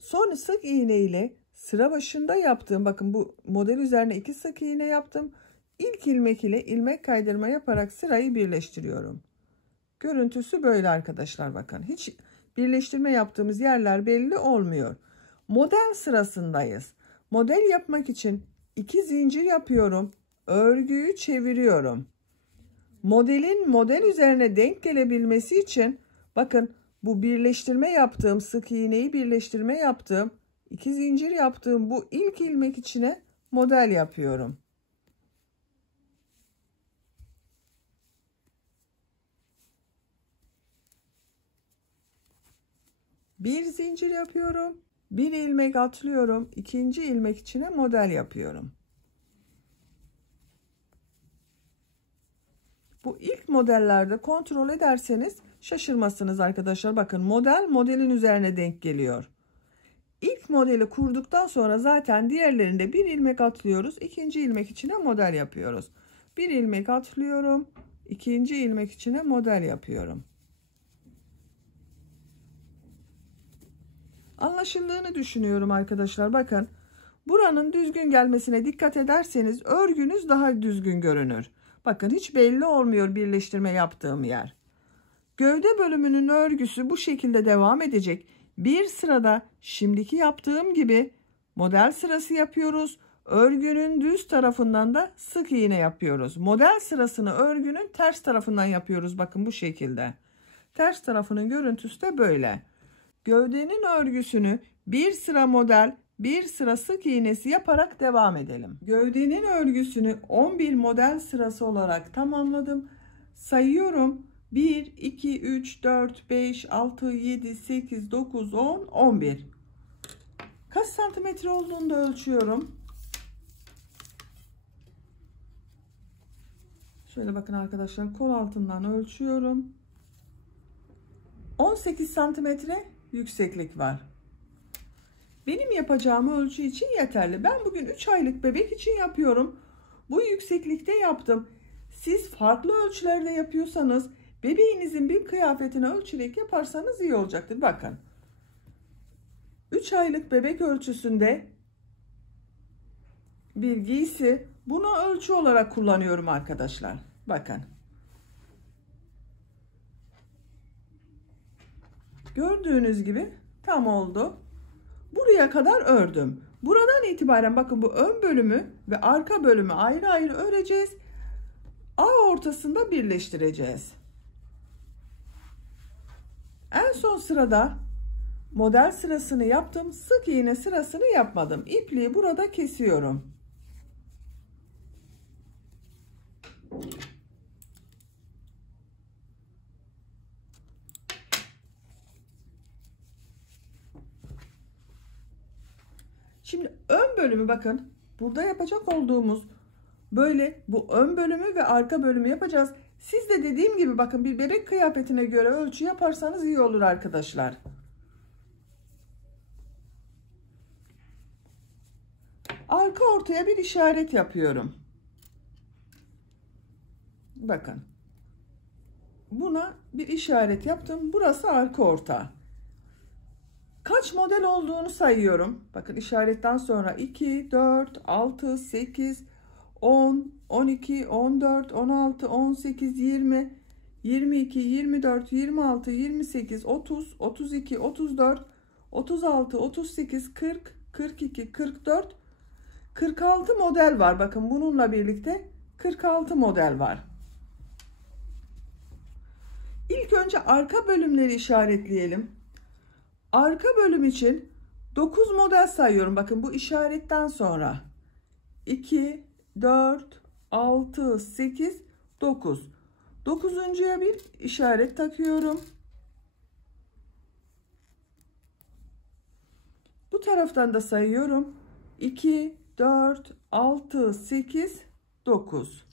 Son sık iğne ile sıra başında yaptığım bakın bu model üzerine 2 sık iğne yaptım. İlk ilmek ile ilmek kaydırma yaparak sırayı birleştiriyorum. Görüntüsü böyle arkadaşlar bakın. Hiç birleştirme yaptığımız yerler belli olmuyor. Model sırasındayız. Model yapmak için 2 zincir yapıyorum. Örgüyü çeviriyorum. Modelin model üzerine denk gelebilmesi için bakın bu birleştirme yaptığım, sık iğneyi birleştirme yaptığım, 2 zincir yaptığım bu ilk ilmek içine model yapıyorum. Bir zincir yapıyorum. Bir ilmek atlıyorum. İkinci ilmek içine model yapıyorum. Bu ilk modellerde kontrol ederseniz şaşırmazsınız arkadaşlar. Bakın modelin üzerine denk geliyor. İlk modeli kurduktan sonra zaten diğerlerinde bir ilmek atlıyoruz. İkinci ilmek içine model yapıyoruz. Bir ilmek atlıyorum. İkinci ilmek içine model yapıyorum. Anlaşıldığını düşünüyorum arkadaşlar. Bakın buranın düzgün gelmesine dikkat ederseniz örgünüz daha düzgün görünür. Bakın hiç belli olmuyor birleştirme yaptığım yer. Gövde bölümünün örgüsü bu şekilde devam edecek. Bir sırada şimdiki yaptığım gibi model sırası yapıyoruz. Örgünün düz tarafından da sık iğne yapıyoruz. Model sırasını örgünün ters tarafından yapıyoruz. Bakın bu şekilde. Ters tarafının görüntüsü de böyle. Gövdenin örgüsünü bir sıra model, bir sıra sık iğnesi yaparak devam edelim. Gövdenin örgüsünü 11 model sırası olarak tamamladım. Sayıyorum. 1, 2, 3, 4, 5, 6, 7, 8, 9, 10, 11. Kaç santimetre olduğunu da ölçüyorum. Şöyle bakın arkadaşlar, kol altından ölçüyorum. 18 santimetre yükseklik var. Benim yapacağım ölçü için yeterli. Ben bugün 3 aylık bebek için yapıyorum. Bu yükseklikte yaptım. Siz farklı ölçülerde yapıyorsanız bebeğinizin bir kıyafetini ölçerek yaparsanız iyi olacaktır. Bakın. 3 aylık bebek ölçüsünde bir giysi. Bunu ölçü olarak kullanıyorum arkadaşlar. Bakın. Gördüğünüz gibi tam oldu. Buraya kadar ördüm. Buradan itibaren bakın bu ön bölümü ve arka bölümü ayrı ayrı öreceğiz. A ortasında birleştireceğiz. En son sırada model sırasını yaptım. Sık iğne sırasını yapmadım. İpliği burada kesiyorum. Şimdi ön bölümü bakın. Burada yapacak olduğumuz böyle bu ön bölümü ve arka bölümü yapacağız. Siz de dediğim gibi bakın bir bebek kıyafetine göre ölçü yaparsanız iyi olur arkadaşlar. Arka ortaya bir işaret yapıyorum. Bakın. Buna bir işaret yaptım. Burası arka orta. Kaç model olduğunu sayıyorum. Bakın işaretten sonra 2, 4, 6, 8, 10, 12, 14, 16, 18, 20, 22, 24, 26, 28, 30, 32, 34, 36, 38, 40, 42, 44, 46 model var. Bakın bununla birlikte 46 model var. İlk önce arka bölümleri işaretleyelim. Arka bölüm için 9 model sayıyorum. Bakın bu işaretten sonra 2, 4, 6, 8, 9. 9'uncuya bir işaret takıyorum. Bu taraftan da sayıyorum. 2, 4, 6, 8, 9.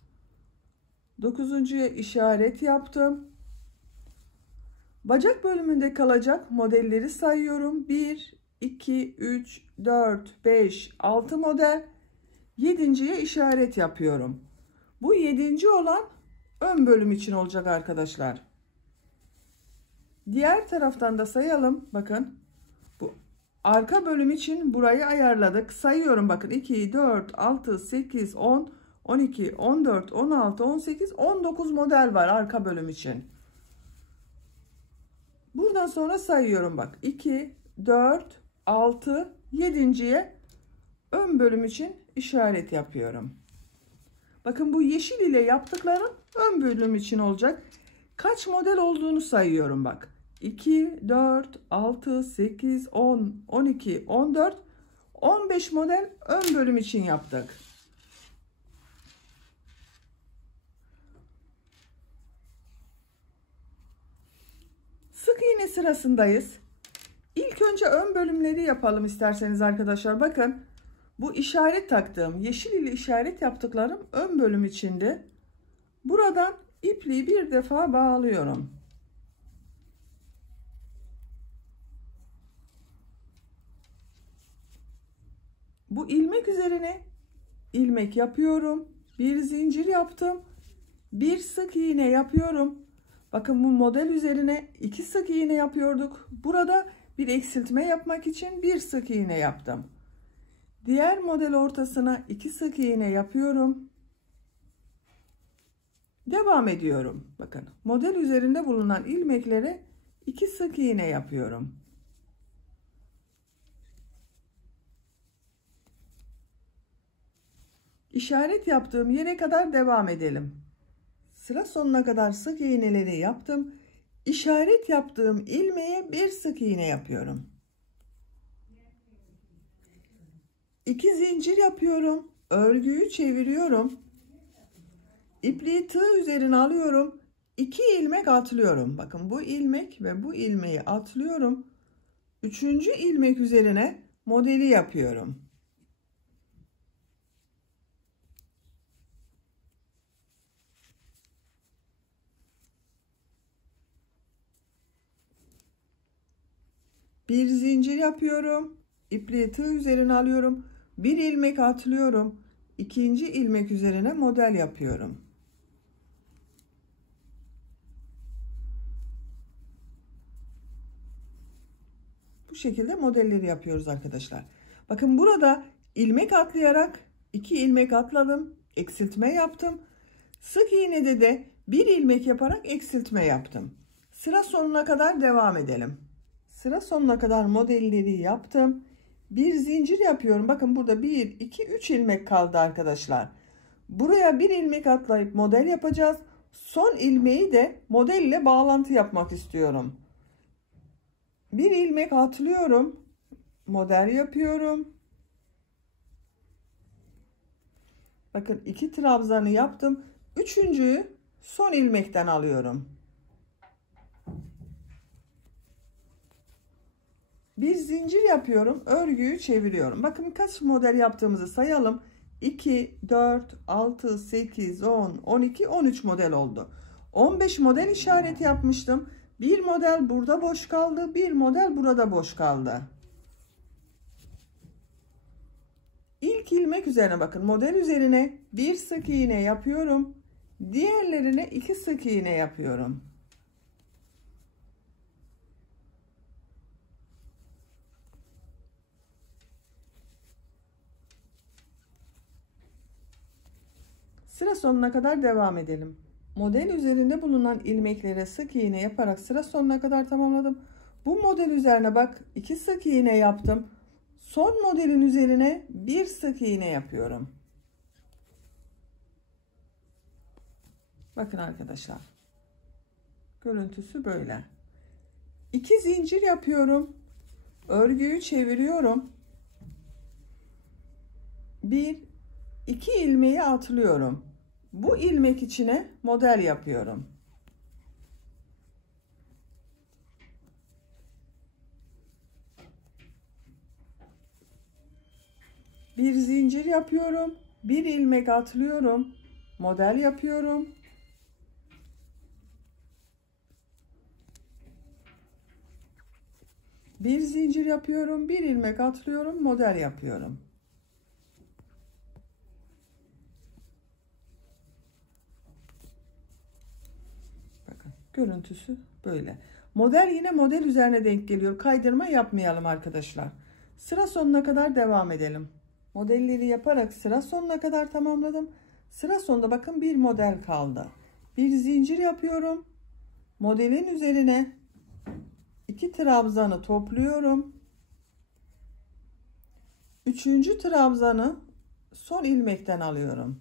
9'uncuya işaret yaptım. Bacak bölümünde kalacak modelleri sayıyorum. 1, 2, 3, 4, 5, 6 model. 7.'ye işaret yapıyorum. Bu 7. olan ön bölüm için olacak arkadaşlar. Diğer taraftan da sayalım. Bakın. Bu arka bölüm için burayı ayarladık. Sayıyorum bakın. 2, 4, 6, 8, 10, 12, 14, 16, 18, 19 model var arka bölüm için. Buradan sonra sayıyorum bak. 2, 4, 6, 7.'ye ön bölüm için işaret yapıyorum. Bakın bu yeşil ile yaptıklarım ön bölüm için olacak. Kaç model olduğunu sayıyorum bak. 2, 4, 6, 8, 10, 12, 14, 15 model ön bölüm için yaptık. Sık iğne sırasındayız. İlk önce ön bölümleri yapalım isterseniz arkadaşlar. Bakın bu işaret taktığım, yeşil ile işaret yaptıklarım ön bölüm içinde. Buradan ipliği bir defa bağlıyorum. Bu ilmek üzerine ilmek yapıyorum. Bir zincir yaptım. Bir sık iğne yapıyorum. Bakın bu model üzerine 2 sık iğne yapıyorduk. Burada bir eksiltme yapmak için bir sık iğne yaptım. Diğer model ortasına 2 sık iğne yapıyorum. Devam ediyorum. Bakın model üzerinde bulunan ilmeklere 2 sık iğne yapıyorum. İşaret yaptığım yere kadar devam edelim. Sıra sonuna kadar sık iğneleri yaptım. İşaret yaptığım ilmeğe bir sık iğne yapıyorum. 2 zincir yapıyorum. Örgüyü çeviriyorum. İpliği tığ üzerine alıyorum. 2 ilmek atlıyorum. Bakın bu ilmek ve bu ilmeği atlıyorum. 3. ilmek üzerine modeli yapıyorum. Bir zincir yapıyorum. İpliği tığ üzerine alıyorum. Bir ilmek atlıyorum. 2. ilmek üzerine model yapıyorum. Bu şekilde modelleri yapıyoruz arkadaşlar. Bakın burada ilmek atlayarak 2 ilmek atladım. Eksiltme yaptım. Sık iğnede de bir ilmek yaparak eksiltme yaptım. Sıra sonuna kadar devam edelim. Sıra sonuna kadar modelleri yaptım. Bir zincir yapıyorum. Bakın burada 1, 2, 3 ilmek kaldı arkadaşlar. Buraya bir ilmek atlayıp model yapacağız. Son ilmeği de model ile bağlantı yapmak istiyorum. Bir ilmek atlıyorum. Model yapıyorum. Bakın 2 trabzanı yaptım. Üçüncüyü son ilmekten alıyorum. Bir zincir yapıyorum. Örgüyü çeviriyorum. Bakın kaç model yaptığımızı sayalım. 2, 4, 6, 8, 10, 12, 13 model oldu. 15 model işaret yapmıştım. Bir model burada boş kaldı. Bir model burada boş kaldı. İlk ilmek üzerine bakın. Model üzerine bir sık iğne yapıyorum. Diğerlerine 2 sık iğne yapıyorum. Sıra sonuna kadar devam edelim. Model üzerinde bulunan ilmeklere sık iğne yaparak sıra sonuna kadar tamamladım. Bu model üzerine bak 2 sık iğne yaptım. Son modelin üzerine bir sık iğne yapıyorum. Bakın arkadaşlar. Görüntüsü böyle. 2 zincir yapıyorum. Örgüyü çeviriyorum. 1, 2 ilmeği atlıyorum. Bu ilmek içine model yapıyorum. Bir zincir yapıyorum. Bir ilmek atlıyorum. Model yapıyorum. Bir zincir yapıyorum. Bir ilmek atlıyorum. Model yapıyorum. Bakın görüntüsü böyle. Model yine model üzerine denk geliyor. Kaydırma yapmayalım arkadaşlar. Sıra sonuna kadar devam edelim. Modelleri yaparak sıra sonuna kadar tamamladım. Sıra sonunda bakın bir model kaldı. Bir zincir yapıyorum. Modelin üzerine 2 trabzanı topluyorum. 3. trabzanı son ilmekten alıyorum.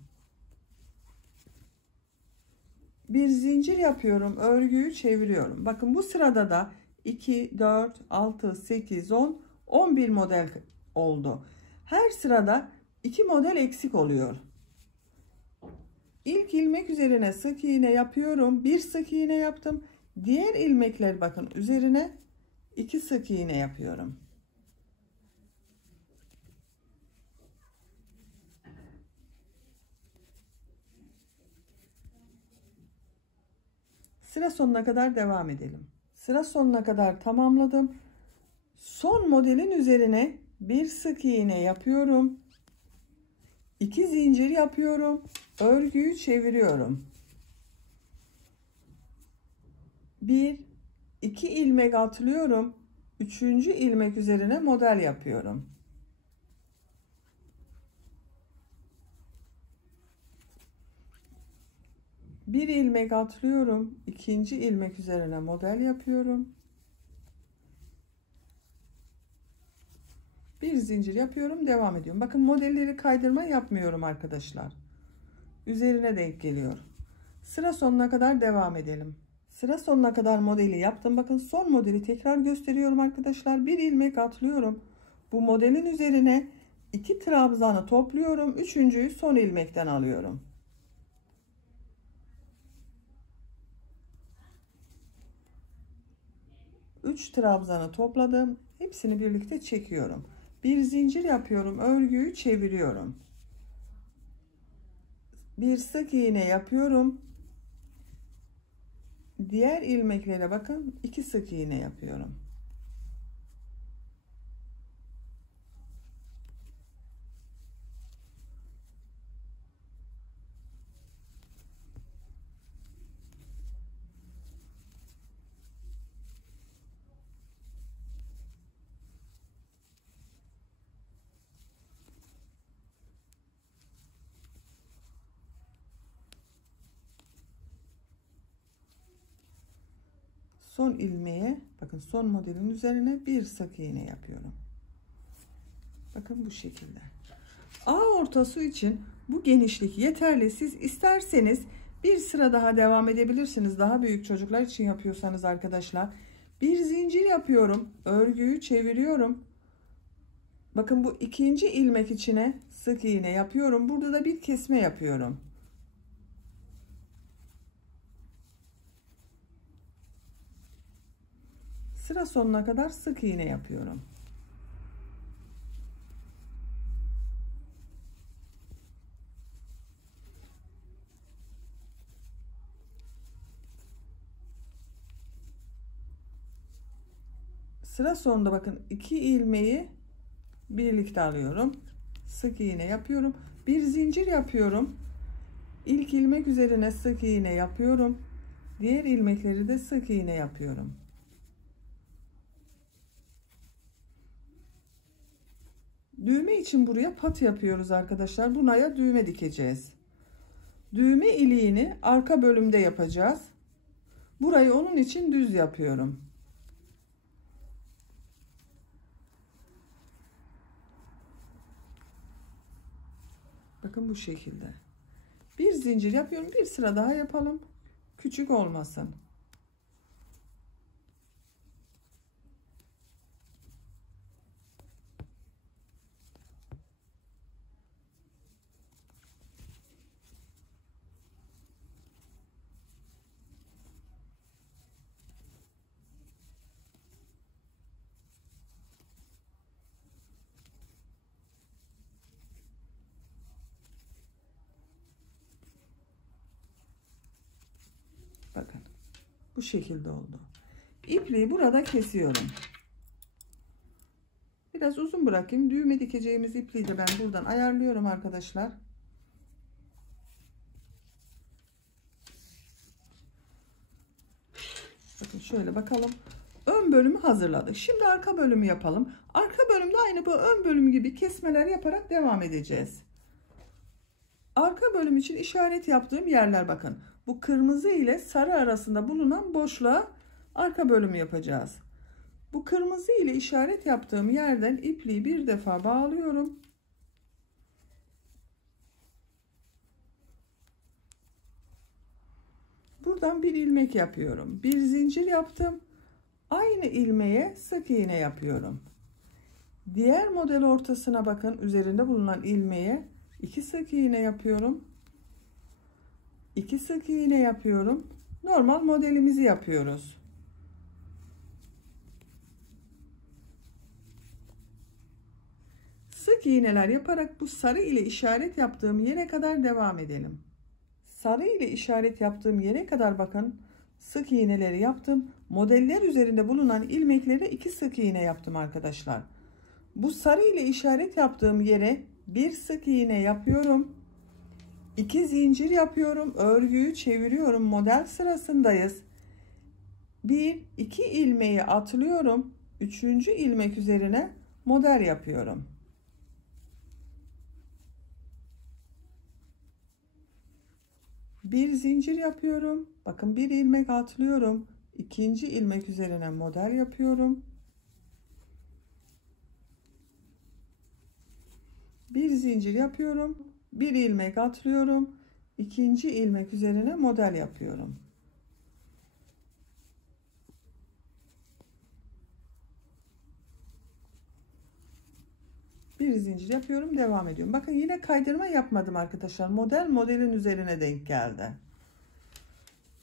Bir zincir yapıyorum, örgüyü çeviriyorum. Bakın bu sırada da 2 4 6 8 10 11 model oldu. Her sırada 2 model eksik oluyor. İlk ilmek üzerine sık iğne yapıyorum. Bir sık iğne yaptım. Diğer ilmekler bakın üzerine 2 sık iğne yapıyorum. Sıra sonuna kadar devam edelim. Sıra sonuna kadar tamamladım. Son modelin üzerine bir sık iğne yapıyorum. 2 zincir yapıyorum. Örgüyü çeviriyorum. 1 2 ilmek atlıyorum. 3. ilmek üzerine model yapıyorum. Bir ilmek atlıyorum. 2. ilmek üzerine model yapıyorum. Bir zincir yapıyorum, devam ediyorum. Bakın modelleri kaydırma yapmıyorum arkadaşlar. Üzerine denk geliyor. Sıra sonuna kadar devam edelim. Sıra sonuna kadar modeli yaptım. Bakın son modeli tekrar gösteriyorum arkadaşlar. Bir ilmek atlıyorum. Bu modelin üzerine 2 trabzanı topluyorum. Üçüncüyü son ilmekten alıyorum. Üç trabzanı topladım. Hepsini birlikte çekiyorum. Bir zincir yapıyorum. Örgüyü çeviriyorum. Bir sık iğne yapıyorum. Diğer ilmeklere bakın 2 sık iğne yapıyorum. Son ilmeğe bakın son modelin üzerine bir sık iğne yapıyorum. Bakın bu şekilde. A ortası için bu genişlik yeterli. Siz isterseniz bir sıra daha devam edebilirsiniz. Daha büyük çocuklar için yapıyorsanız arkadaşlar. Bir zincir yapıyorum. Örgüyü çeviriyorum. Bakın bu ikinci ilmek içine sık iğne yapıyorum. Burada da bir kesme yapıyorum. Sıra sonuna kadar sık iğne yapıyorum. Sıra sonunda bakın 2 ilmeği birlikte alıyorum. Sık iğne yapıyorum. Bir zincir yapıyorum. İlk ilmek üzerine sık iğne yapıyorum. Diğer ilmekleri de sık iğne yapıyorum. Düğme için buraya pat yapıyoruz arkadaşlar. Buraya düğme dikeceğiz. Düğme iliğini arka bölümde yapacağız. Burayı onun için düz yapıyorum. Bakın bu şekilde. Bir zincir yapıyorum. Bir sıra daha yapalım. Küçük olmasın. Bakın bu şekilde oldu. İpliği burada kesiyorum. Biraz uzun bırakayım. Düğme dikeceğimiz ipliği de ben buradan ayarlıyorum arkadaşlar. Bakın şöyle bakalım. Ön bölümü hazırladık. Şimdi arka bölümü yapalım. Arka bölümde aynı bu ön bölüm gibi kesmeler yaparak devam edeceğiz. Arka bölüm için işaret yaptığım yerler bakın. Bu kırmızı ile sarı arasında bulunan boşluğa arka bölümü yapacağız. Bu kırmızı ile işaret yaptığım yerden ipliği bir defa bağlıyorum. Buradan bir ilmek yapıyorum. Bir zincir yaptım. Aynı ilmeğe sık iğne yapıyorum. Diğer model ortasına bakın, üzerinde bulunan ilmeğe 2 sık iğne yapıyorum. 2 sık iğne yapıyorum. Normal modelimizi yapıyoruz. Sık iğneler yaparak bu sarı ile işaret yaptığım yere kadar devam edelim. Sarı ile işaret yaptığım yere kadar bakın, sık iğneleri yaptım. Modeller üzerinde bulunan ilmeklere 2 sık iğne yaptım arkadaşlar. Bu sarı ile işaret yaptığım yere bir sık iğne yapıyorum. 2 zincir yapıyorum. Örgüyü çeviriyorum. Model sırasındayız. 1-2 ilmeği atlıyorum. 3. ilmek üzerine model yapıyorum. Bir zincir yapıyorum. Bakın, bir ilmek atlıyorum. 2. ilmek üzerine model yapıyorum. Bir zincir yapıyorum. Bir ilmek atlıyorum. 2. ilmek üzerine model yapıyorum. Bir zincir yapıyorum, devam ediyorum. Bakın, yine kaydırma yapmadım arkadaşlar. Modelin üzerine denk geldi.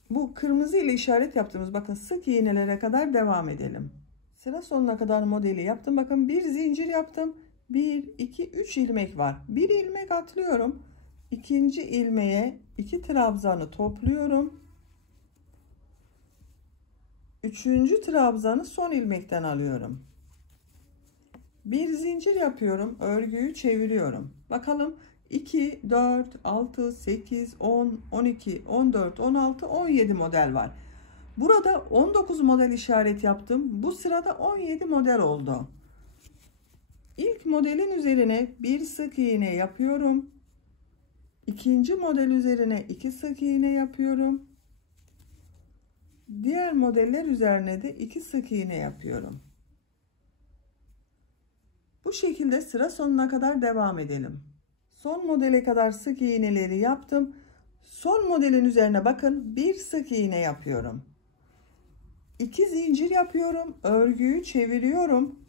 Bu kırmızı ile işaret yaptığımız, bakın, sık iğnelere kadar devam edelim. Sıra sonuna kadar modeli yaptım. Bakın, bir zincir yaptım. 1 2 3 ilmek var. Bir ilmek atlıyorum. 2. ilmeğe 2 trabzanı topluyorum. 3. trabzanı son ilmekten alıyorum. Bir zincir yapıyorum. Örgüyü çeviriyorum. Bakalım, 2 4 6 8 10 12 14 16 17 model var. Burada 19 model işaret yaptım. Bu sırada 17 model oldu. İlk modelin üzerine bir sık iğne yapıyorum. İkinci model üzerine 2 sık iğne yapıyorum. Diğer modeller üzerine de 2 sık iğne yapıyorum. Bu şekilde sıra sonuna kadar devam edelim. Son modele kadar sık iğneleri yaptım. Son modelin üzerine bakın, bir sık iğne yapıyorum. 2 zincir yapıyorum. Örgüyü çeviriyorum.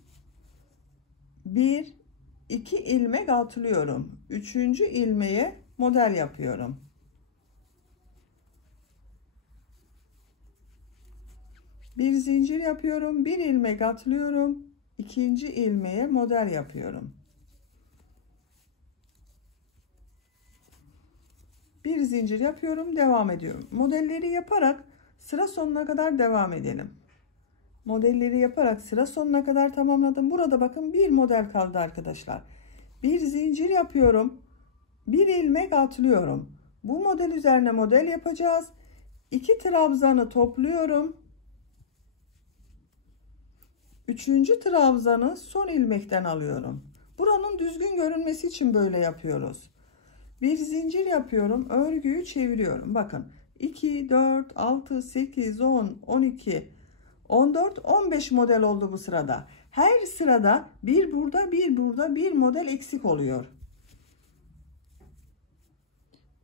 1 2 ilmek atlıyorum. 3. ilmeğe model yapıyorum. Bir zincir yapıyorum. Bir ilmek atlıyorum. 2. ilmeğe model yapıyorum. Bir zincir yapıyorum, devam ediyorum. Modelleri yaparak sıra sonuna kadar devam edelim. Modelleri yaparak sıra sonuna kadar tamamladım. Burada bakın, bir model kaldı arkadaşlar. Bir zincir yapıyorum. Bir ilmek atlıyorum. Bu model üzerine model yapacağız. 2 trabzanı topluyorum. 3. trabzanı son ilmekten alıyorum. Buranın düzgün görünmesi için böyle yapıyoruz. Bir zincir yapıyorum. Örgüyü çeviriyorum. Bakın, 2 4 6 8 10 12 14 15 model oldu bu sırada. Her sırada bir burada, bir burada, bir model eksik oluyor.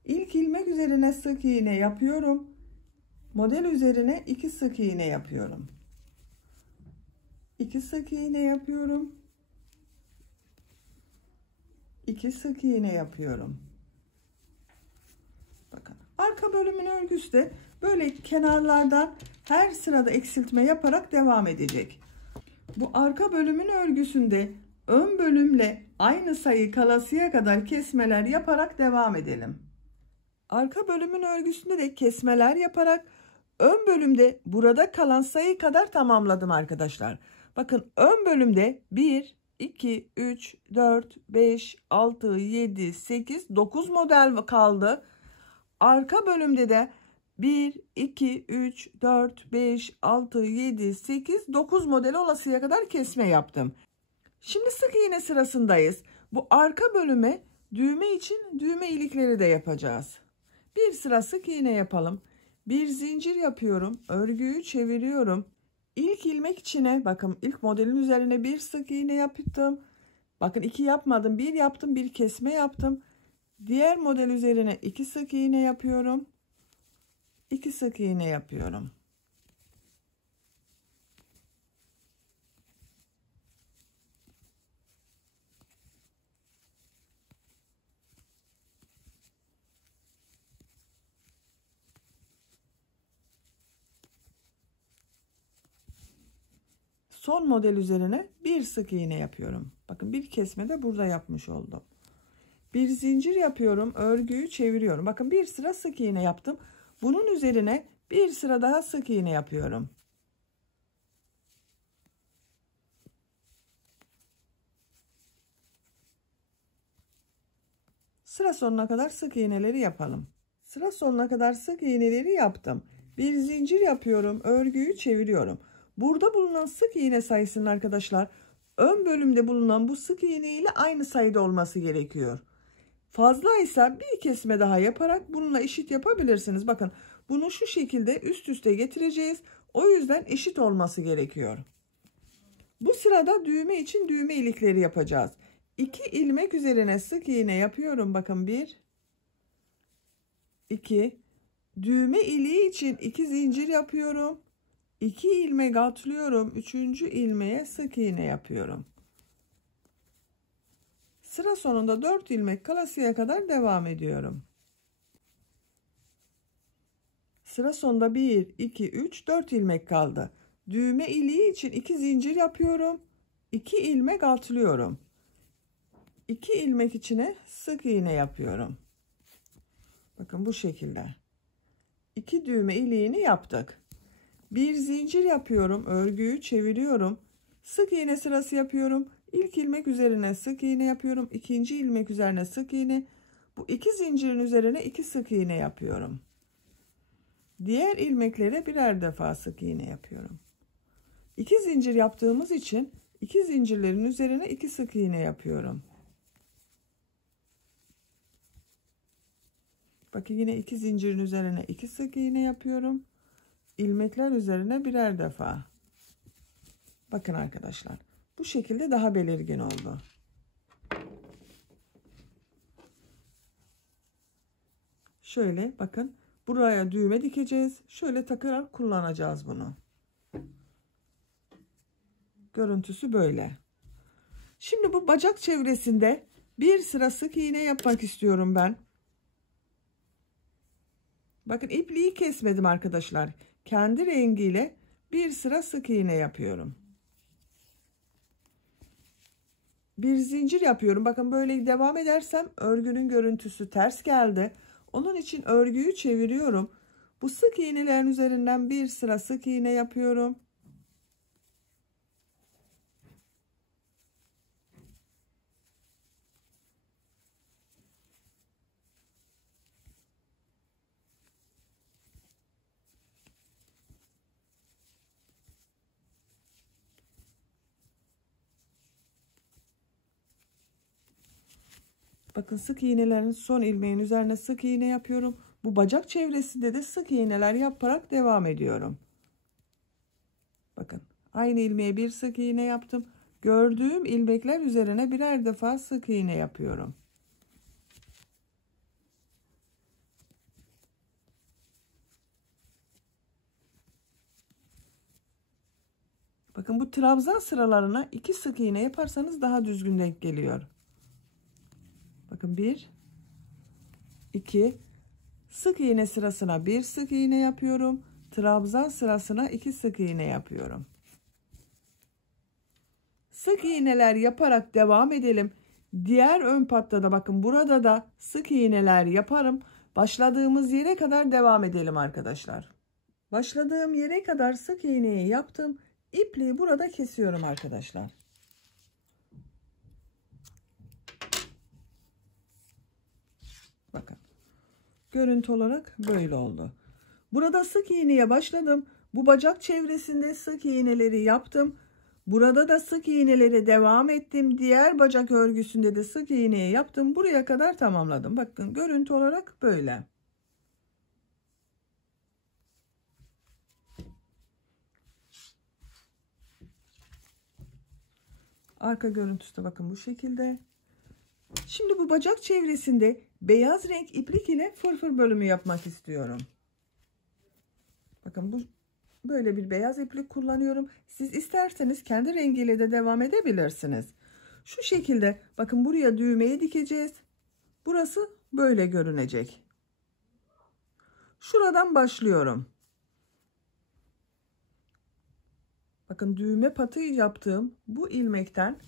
İlk ilmek üzerine sık iğne yapıyorum. Model üzerine 2 sık iğne yapıyorum. 2 sık iğne yapıyorum. 2 sık iğne yapıyorum. Bakın, arka bölümün örgüsü de böyle kenarlardan her sırada eksiltme yaparak devam edecek. Bu arka bölümün örgüsünde ön bölümle aynı sayı kalasıya kadar kesmeler yaparak devam edelim. Arka bölümün örgüsünde de kesmeler yaparak ön bölümde burada kalan sayı kadar tamamladım arkadaşlar. Bakın, ön bölümde 1 2 3 4 5 6 7 8 9 model kaldı. Arka bölümde de 1 2 3 4 5 6 7 8 9 model olasıya kadar kesme yaptım. Şimdi sık iğne sırasındayız. Bu arka bölüme düğme için düğme ilikleri de yapacağız. Bir sıra sık iğne yapalım. Bir zincir yapıyorum. Örgüyü çeviriyorum. İlk ilmek içine, bakın, ilk modelin üzerine bir sık iğne yaptım. Bakın, 2 yapmadım. 1 yaptım. Bir kesme yaptım. Diğer model üzerine 2 sık iğne yapıyorum. 2 sık iğne yapıyorum. Son model üzerine bir sık iğne yapıyorum. Bakın bir kesme de burada yapmış oldum. Bir zincir yapıyorum, örgüyü çeviriyorum. Bakın bir sıra sık iğne yaptım. Bunun üzerine bir sıra daha sık iğne yapıyorum. Sıra sonuna kadar sık iğneleri yapalım. Sıra sonuna kadar sık iğneleri yaptım. Bir zincir yapıyorum, örgüyü çeviriyorum. Burada bulunan sık iğne sayısının arkadaşlar ön bölümde bulunan bu sık iğne ile aynı sayıda olması gerekiyor. Fazlaysa bir kesme daha yaparak bununla eşit yapabilirsiniz. Bakın bunu şu şekilde üst üste getireceğiz. O yüzden eşit olması gerekiyor. Bu sırada düğme için düğme ilikleri yapacağız. 2 ilmek üzerine sık iğne yapıyorum. Bakın 1, 2. Düğme iliği için 2 zincir yapıyorum. 2 ilmek atlıyorum. 3. ilmeğe sık iğne yapıyorum. Sıra sonunda 4 ilmek kalasıya kadar devam ediyorum. Sıra sonunda 1, 2, 3, 4 ilmek kaldı. Düğme iliği için 2 zincir yapıyorum. 2 ilmek atlıyorum. 2 ilmek içine sık iğne yapıyorum. Bakın bu şekilde. 2 düğme iliğini yaptık. Bir zincir yapıyorum. Örgüyü çeviriyorum. Sık iğne sırası yapıyorum. İlk ilmek üzerine sık iğne yapıyorum. İkinci ilmek üzerine sık iğne. Bu 2 zincirin üzerine 2 sık iğne yapıyorum. Diğer ilmeklere birer defa sık iğne yapıyorum. 2 zincir yaptığımız için 2 zincirlerin üzerine 2 sık iğne yapıyorum. Bakın yine 2 zincirin üzerine 2 sık iğne yapıyorum. İlmekler üzerine birer defa. Bakın arkadaşlar. Bu şekilde daha belirgin oldu. Şöyle bakın. Buraya düğme dikeceğiz. Şöyle takarak kullanacağız bunu. Görüntüsü böyle. Şimdi bu bacak çevresinde bir sıra sık iğne yapmak istiyorum ben. Bakın ipliği kesmedim arkadaşlar. Kendi rengiyle bir sıra sık iğne yapıyorum. Bir zincir yapıyorum. Bakın böyle devam edersem örgünün görüntüsü ters geldi. Onun için örgüyü çeviriyorum. Bu sık iğnelerin üzerinden bir sıra sık iğne yapıyorum. Bakın sık iğnelerin son ilmeğin üzerine sık iğne yapıyorum. Bu bacak çevresinde de sık iğneler yaparak devam ediyorum. Bakın aynı ilmeğe bir sık iğne yaptım. Gördüğüm ilmekler üzerine birer defa sık iğne yapıyorum. Bakın bu trabzan sıralarına 2 sık iğne yaparsanız daha düzgün denk geliyor. Bakın 1, 2, sık iğne sırasına 1 sık iğne yapıyorum. Trabzan sırasına 2 sık iğne yapıyorum. Sık iğneler yaparak devam edelim. Diğer ön patta da bakın burada da sık iğneler yaparım. Başladığımız yere kadar devam edelim arkadaşlar. Başladığım yere kadar sık iğneyi yaptım. İpliği burada kesiyorum arkadaşlar. Bakın. Görüntü olarak böyle oldu. Burada sık iğneye başladım. Bu bacak çevresinde sık iğneleri yaptım. Burada da sık iğneleri devam ettim. Diğer bacak örgüsünde de sık iğneyi yaptım. Buraya kadar tamamladım. Bakın görüntü olarak böyle. Arka görüntüsü de bakın bu şekilde. Şimdi bu bacak çevresinde beyaz renk iplik ile fırfır bölümü yapmak istiyorum. Bakın bu böyle bir beyaz iplik kullanıyorum. Siz isterseniz kendi rengiyle de devam edebilirsiniz. Şu şekilde bakın buraya düğmeyi dikeceğiz. Burası böyle görünecek. Şuradan başlıyorum. Bakın düğme patı yaptığım bu ilmekten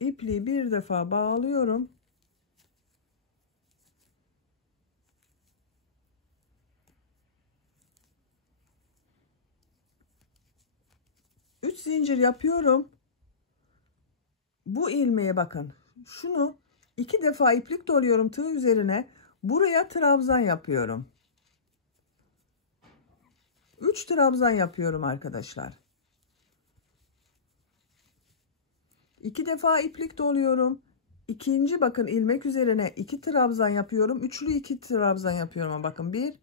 ipliği bir defa bağlıyorum. Üç zincir yapıyorum. Bu ilmeğe bakın. Şunu 2 defa iplik doluyorum tığ üzerine. Buraya trabzan yapıyorum. 3 trabzan yapıyorum arkadaşlar. 2 defa iplik doluyorum. İkinci bakın ilmek üzerine 2 trabzan yapıyorum. Üçlü 2 trabzan yapıyorum. Bakın 1,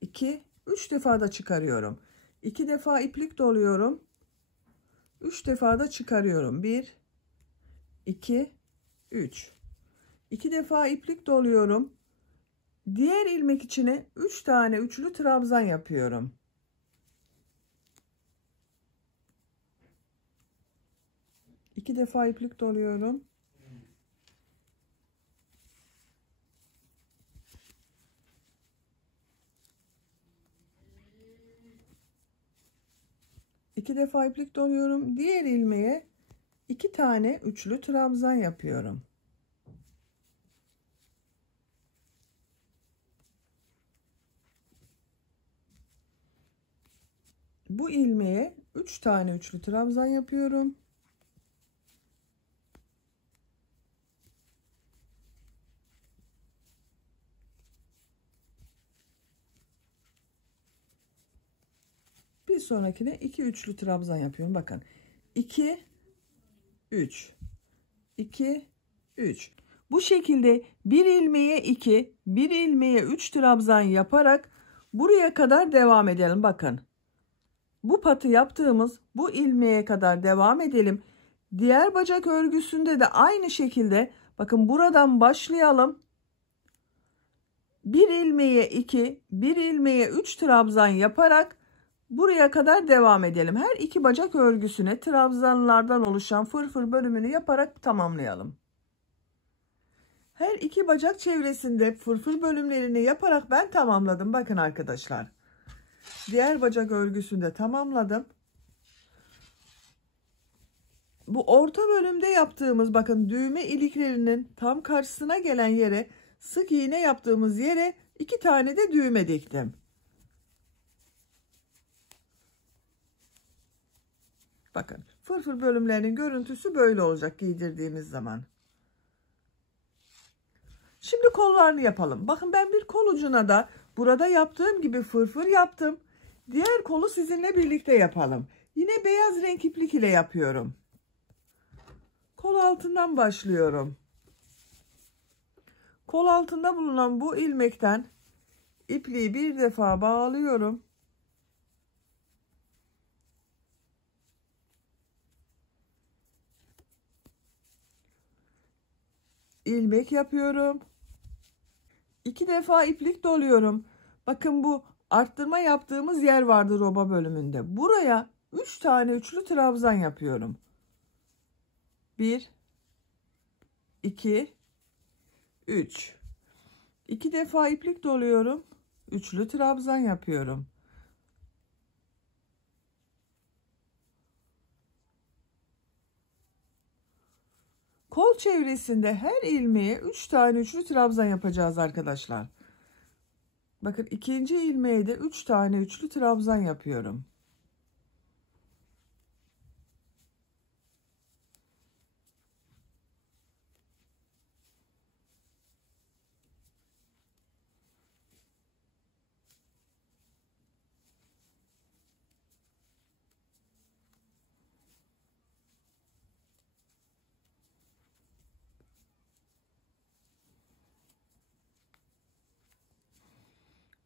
2, 3 defa da çıkarıyorum. 2 defa iplik doluyorum. 3 defa da çıkarıyorum. 1, 2, 3. 2 defa iplik doluyorum. Diğer ilmek içine 3 tane üçlü trabzan yapıyorum. İki defa iplik doluyorum. İki defa iplik doluyorum. Diğer ilmeğe 2 tane üçlü trabzan yapıyorum. Bu ilmeğe 3 tane üçlü trabzan yapıyorum. Bir sonrakine 2 üçlü trabzan yapıyorum. Bakın 2, 3, 2, 3. Bu şekilde bir ilmeğe 2, bir ilmeğe 3 trabzan yaparak buraya kadar devam edelim. Bakın bu patı yaptığımız bu ilmeğe kadar devam edelim. Diğer bacak örgüsünde de aynı şekilde bakın buradan başlayalım. Bir ilmeğe 2, bir ilmeğe 3 trabzan yaparak buraya kadar devam edelim. Her iki bacak örgüsüne trabzanlardan oluşan fırfır bölümünü yaparak tamamlayalım. Her iki bacak çevresinde fırfır bölümlerini yaparak ben tamamladım. Bakın arkadaşlar. Diğer bacak örgüsünde tamamladım. Bu orta bölümde yaptığımız bakın düğme iliklerinin tam karşısına gelen yere sık iğne yaptığımız yere 2 tane de düğme diktim. Bakın fırfır bölümlerinin görüntüsü böyle olacak giydirdiğimiz zaman. Şimdi kollarını yapalım. Bakın ben bir kol ucuna da burada yaptığım gibi fırfır yaptım. Diğer kolu sizinle birlikte yapalım. Yine beyaz renk iplik ile yapıyorum. Kol altından başlıyorum. Kol altında bulunan bu ilmekten ipliği bir defa bağlıyorum. İlmek yapıyorum. 2 defa iplik doluyorum. Bakın bu arttırma yaptığımız yer vardı roba bölümünde. Buraya 3 tane üçlü trabzan yapıyorum. 1, 2, 3. 2 defa iplik doluyorum. Üçlü trabzan yapıyorum. Kol çevresinde her ilmeğe 3 tane üçlü trabzan yapacağız arkadaşlar. Bakın ikinci ilmeğe de 3 tane üçlü trabzan yapıyorum.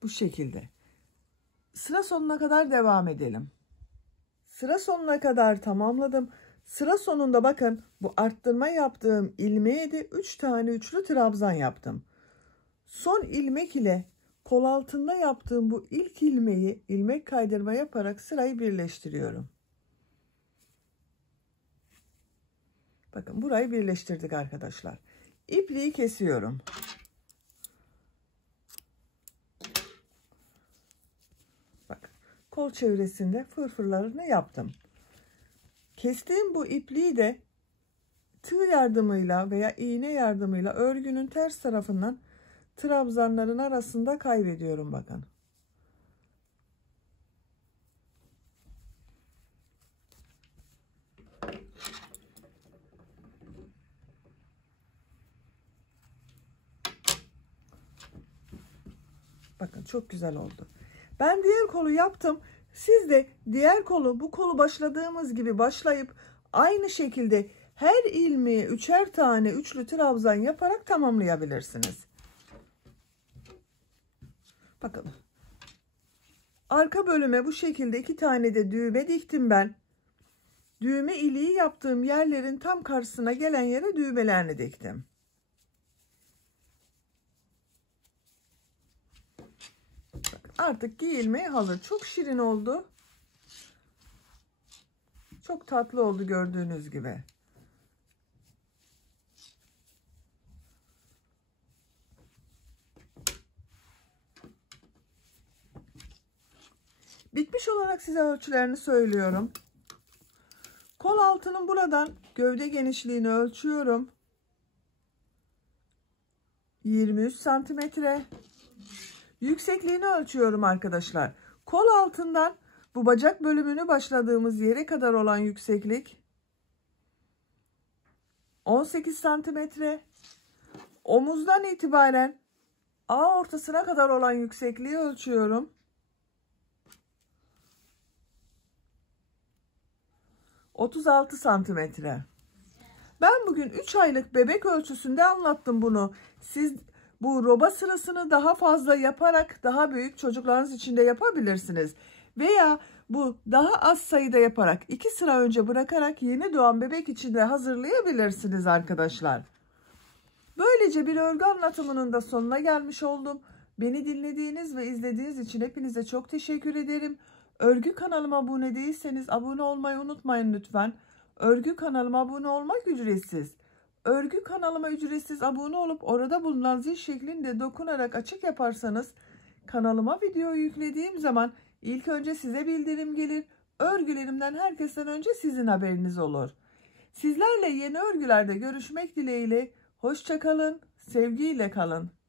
Bu şekilde. Sıra sonuna kadar devam edelim. Sıra sonuna kadar tamamladım. Sıra sonunda bakın bu arttırma yaptığım ilmeğe de 3 tane üçlü trabzan yaptım. Son ilmek ile kol altında yaptığım bu ilk ilmeği ilmek kaydırma yaparak sırayı birleştiriyorum. Bakın burayı birleştirdik arkadaşlar. İpliği kesiyorum. Bak, kol çevresinde fırfırlarını yaptım. Kestiğim bu ipliği de tığ yardımıyla veya iğne yardımıyla örgünün ters tarafından trabzanların arasında kaybediyorum bakın. Bakın çok güzel oldu. Ben diğer kolu yaptım. Siz de diğer kolu, bu kolu başladığımız gibi başlayıp aynı şekilde her ilmeği üçer tane üçlü trabzan yaparak tamamlayabilirsiniz. Bakın. Arka bölüme bu şekilde 2 tane de düğme diktim ben. Düğme iliği yaptığım yerlerin tam karşısına gelen yere düğmelerini diktim. Artık giyilmeye hazır. Çok şirin oldu. Çok tatlı oldu gördüğünüz gibi. Bitmiş olarak size ölçülerini söylüyorum. Kol altının buradan gövde genişliğini ölçüyorum. 23 santimetre. Yüksekliğini ölçüyorum arkadaşlar. Kol altından bu bacak bölümünü başladığımız yere kadar olan yükseklik 18 santimetre. Omuzdan itibaren ortasına kadar olan yüksekliği ölçüyorum. 36 santimetre. Ben bugün 3 aylık bebek ölçüsünde anlattım bunu. Siz bu roba sırasını daha fazla yaparak daha büyük çocuklarınız için de yapabilirsiniz. Veya bu daha az sayıda yaparak 2 sıra önce bırakarak yeni doğan bebek için de hazırlayabilirsiniz arkadaşlar. Böylece bir örgü anlatımının da sonuna gelmiş oldum. Beni dinlediğiniz ve izlediğiniz için hepinize çok teşekkür ederim. Örgü kanalıma abone değilseniz abone olmayı unutmayın lütfen. Örgü kanalıma abone olmak ücretsiz. Örgü kanalıma ücretsiz abone olup orada bulunan zil şeklinde dokunarak açık yaparsanız kanalıma video yüklediğim zaman ilk önce size bildirim gelir. Örgülerimden herkesten önce sizin haberiniz olur. Sizlerle yeni örgülerde görüşmek dileğiyle. Hoşça kalın, sevgiyle kalın.